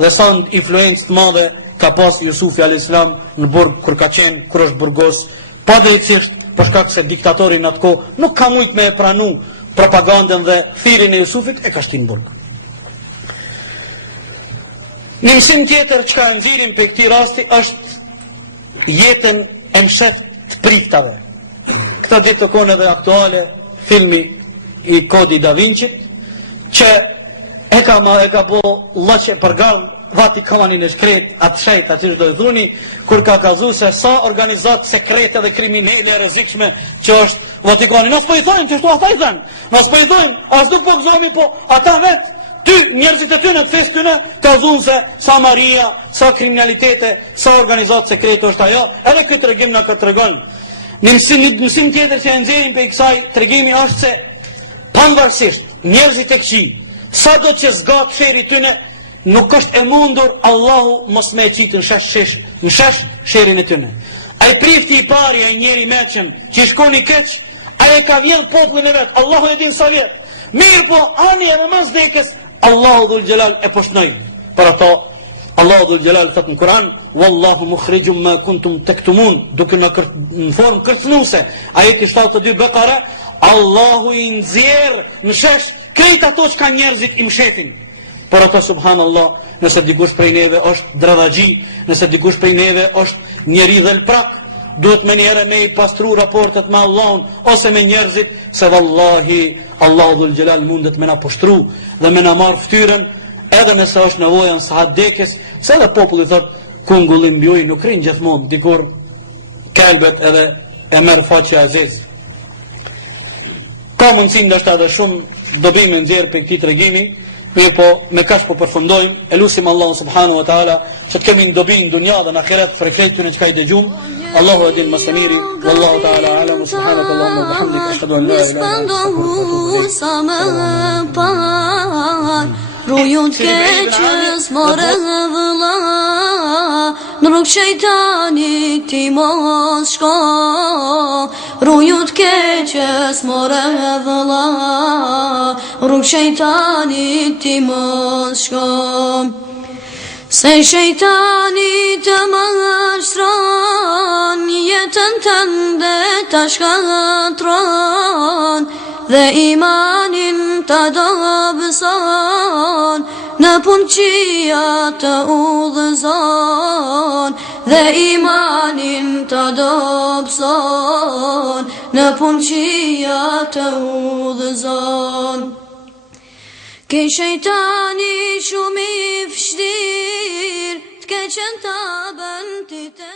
dhe sa influencë të madhe ka pas Jusufi a.s. në burg kur ka qenë, kur është burgos, pa drejtësisht për shkak se diktatori në atë kohë nuk ka mujt me e pranu propagandën dhe thirrjen e Jusufit, e ka shtin burg. Një mësim tjetër që ka nxjerrim për këtij rasti është jetën e mshet të priftave. Këta ditë të kone dhe aktuale filmi i Kodi Da Vinci, që e ka bo lëqe për gardh Vatikanin e shkret, atë shejt, atë që do i dhuni, kur ka kazu se sa organizat sekrete dhe kriminele e rrezikshme që është Vatikani. Nësë po i thojnë, që shtu ata i thënë, nësë po i thojnë, as du po gëzohemi, po ata vetë, ty, njerëzit e ty në të fest tyne, ka zunë se sa Maria, sa kriminalitete, sa organizat sekrete është ajo, edhe këtë tregim në këtë tregon. Një mësim tjetër që e nxjerrim për i kësaj tregimi është se, pavarësisht njerëzit e këqij, sa do që zgat sheri tyne, nuk është e mundur Allahu mos me e qitë në shesh sherin e tyne. A i prifti i pari, a i njeri meqen, që i shkoni keq, a i ka vjen popullin e vetë, Allahu e din sa vjet. Mirë po, ani e rëmës dekes, Allahu dhul Gjelal e poshnoj. Për ato, Allahu dhul Gjelal thot në Kur'an, Wallahu mukhrijum ma kuntum tektumun, duke në formë kërcënuse, ajeti 72 Bekare, Allahu i nxjerr në shesh krejt ato që ka njerëzit i mshetin. Por ato subhanallah, nëse dikush prej neve është dradhaxhi, nëse dikush prej neve është njeri dhelprak, duhet me njëre me i pastru raportet me Allahun ose me njerëzit, se vallahi Allahu dhul xhelal mundet me na poshtru dhe me na marr ftyrën, edhe nëse është nevoja në sahat dekes, se edhe populli thot kungulli mbi ujë nuk rrin gjithmonë, dikur kelbet edhe e merr faqja e zezë. Ka mundësi ndoshta edhe shumë dobime nxjerr për këtij tregimi, mirë po me kaq po përfundojmë, e lutim Allahun subhanahu wa taala që të kemi në dobi në dunja dhe në ahiret për këtë që ka i dëgjum. Allahu e din më së miri, wallahu taala alam, subhanaka allahumma wa bihamdika ashhadu an la ilaha illa anta astaghfiruka. Rujun t'keqës more vëlla, në rrugë shejtanit ti mos shko. Rujun t'keqës more vëlla, rrugë shejtanit ti mos shko. Se shejtani të mashtron, jetën tënde ta shkatron, dhe imanin të dobëson, në punë qia të udhëzon, dhe imanin të dobëson, në punë qia të udhëzon. Ke shejtani shumë i vështirë, t'keqen ta bën ti të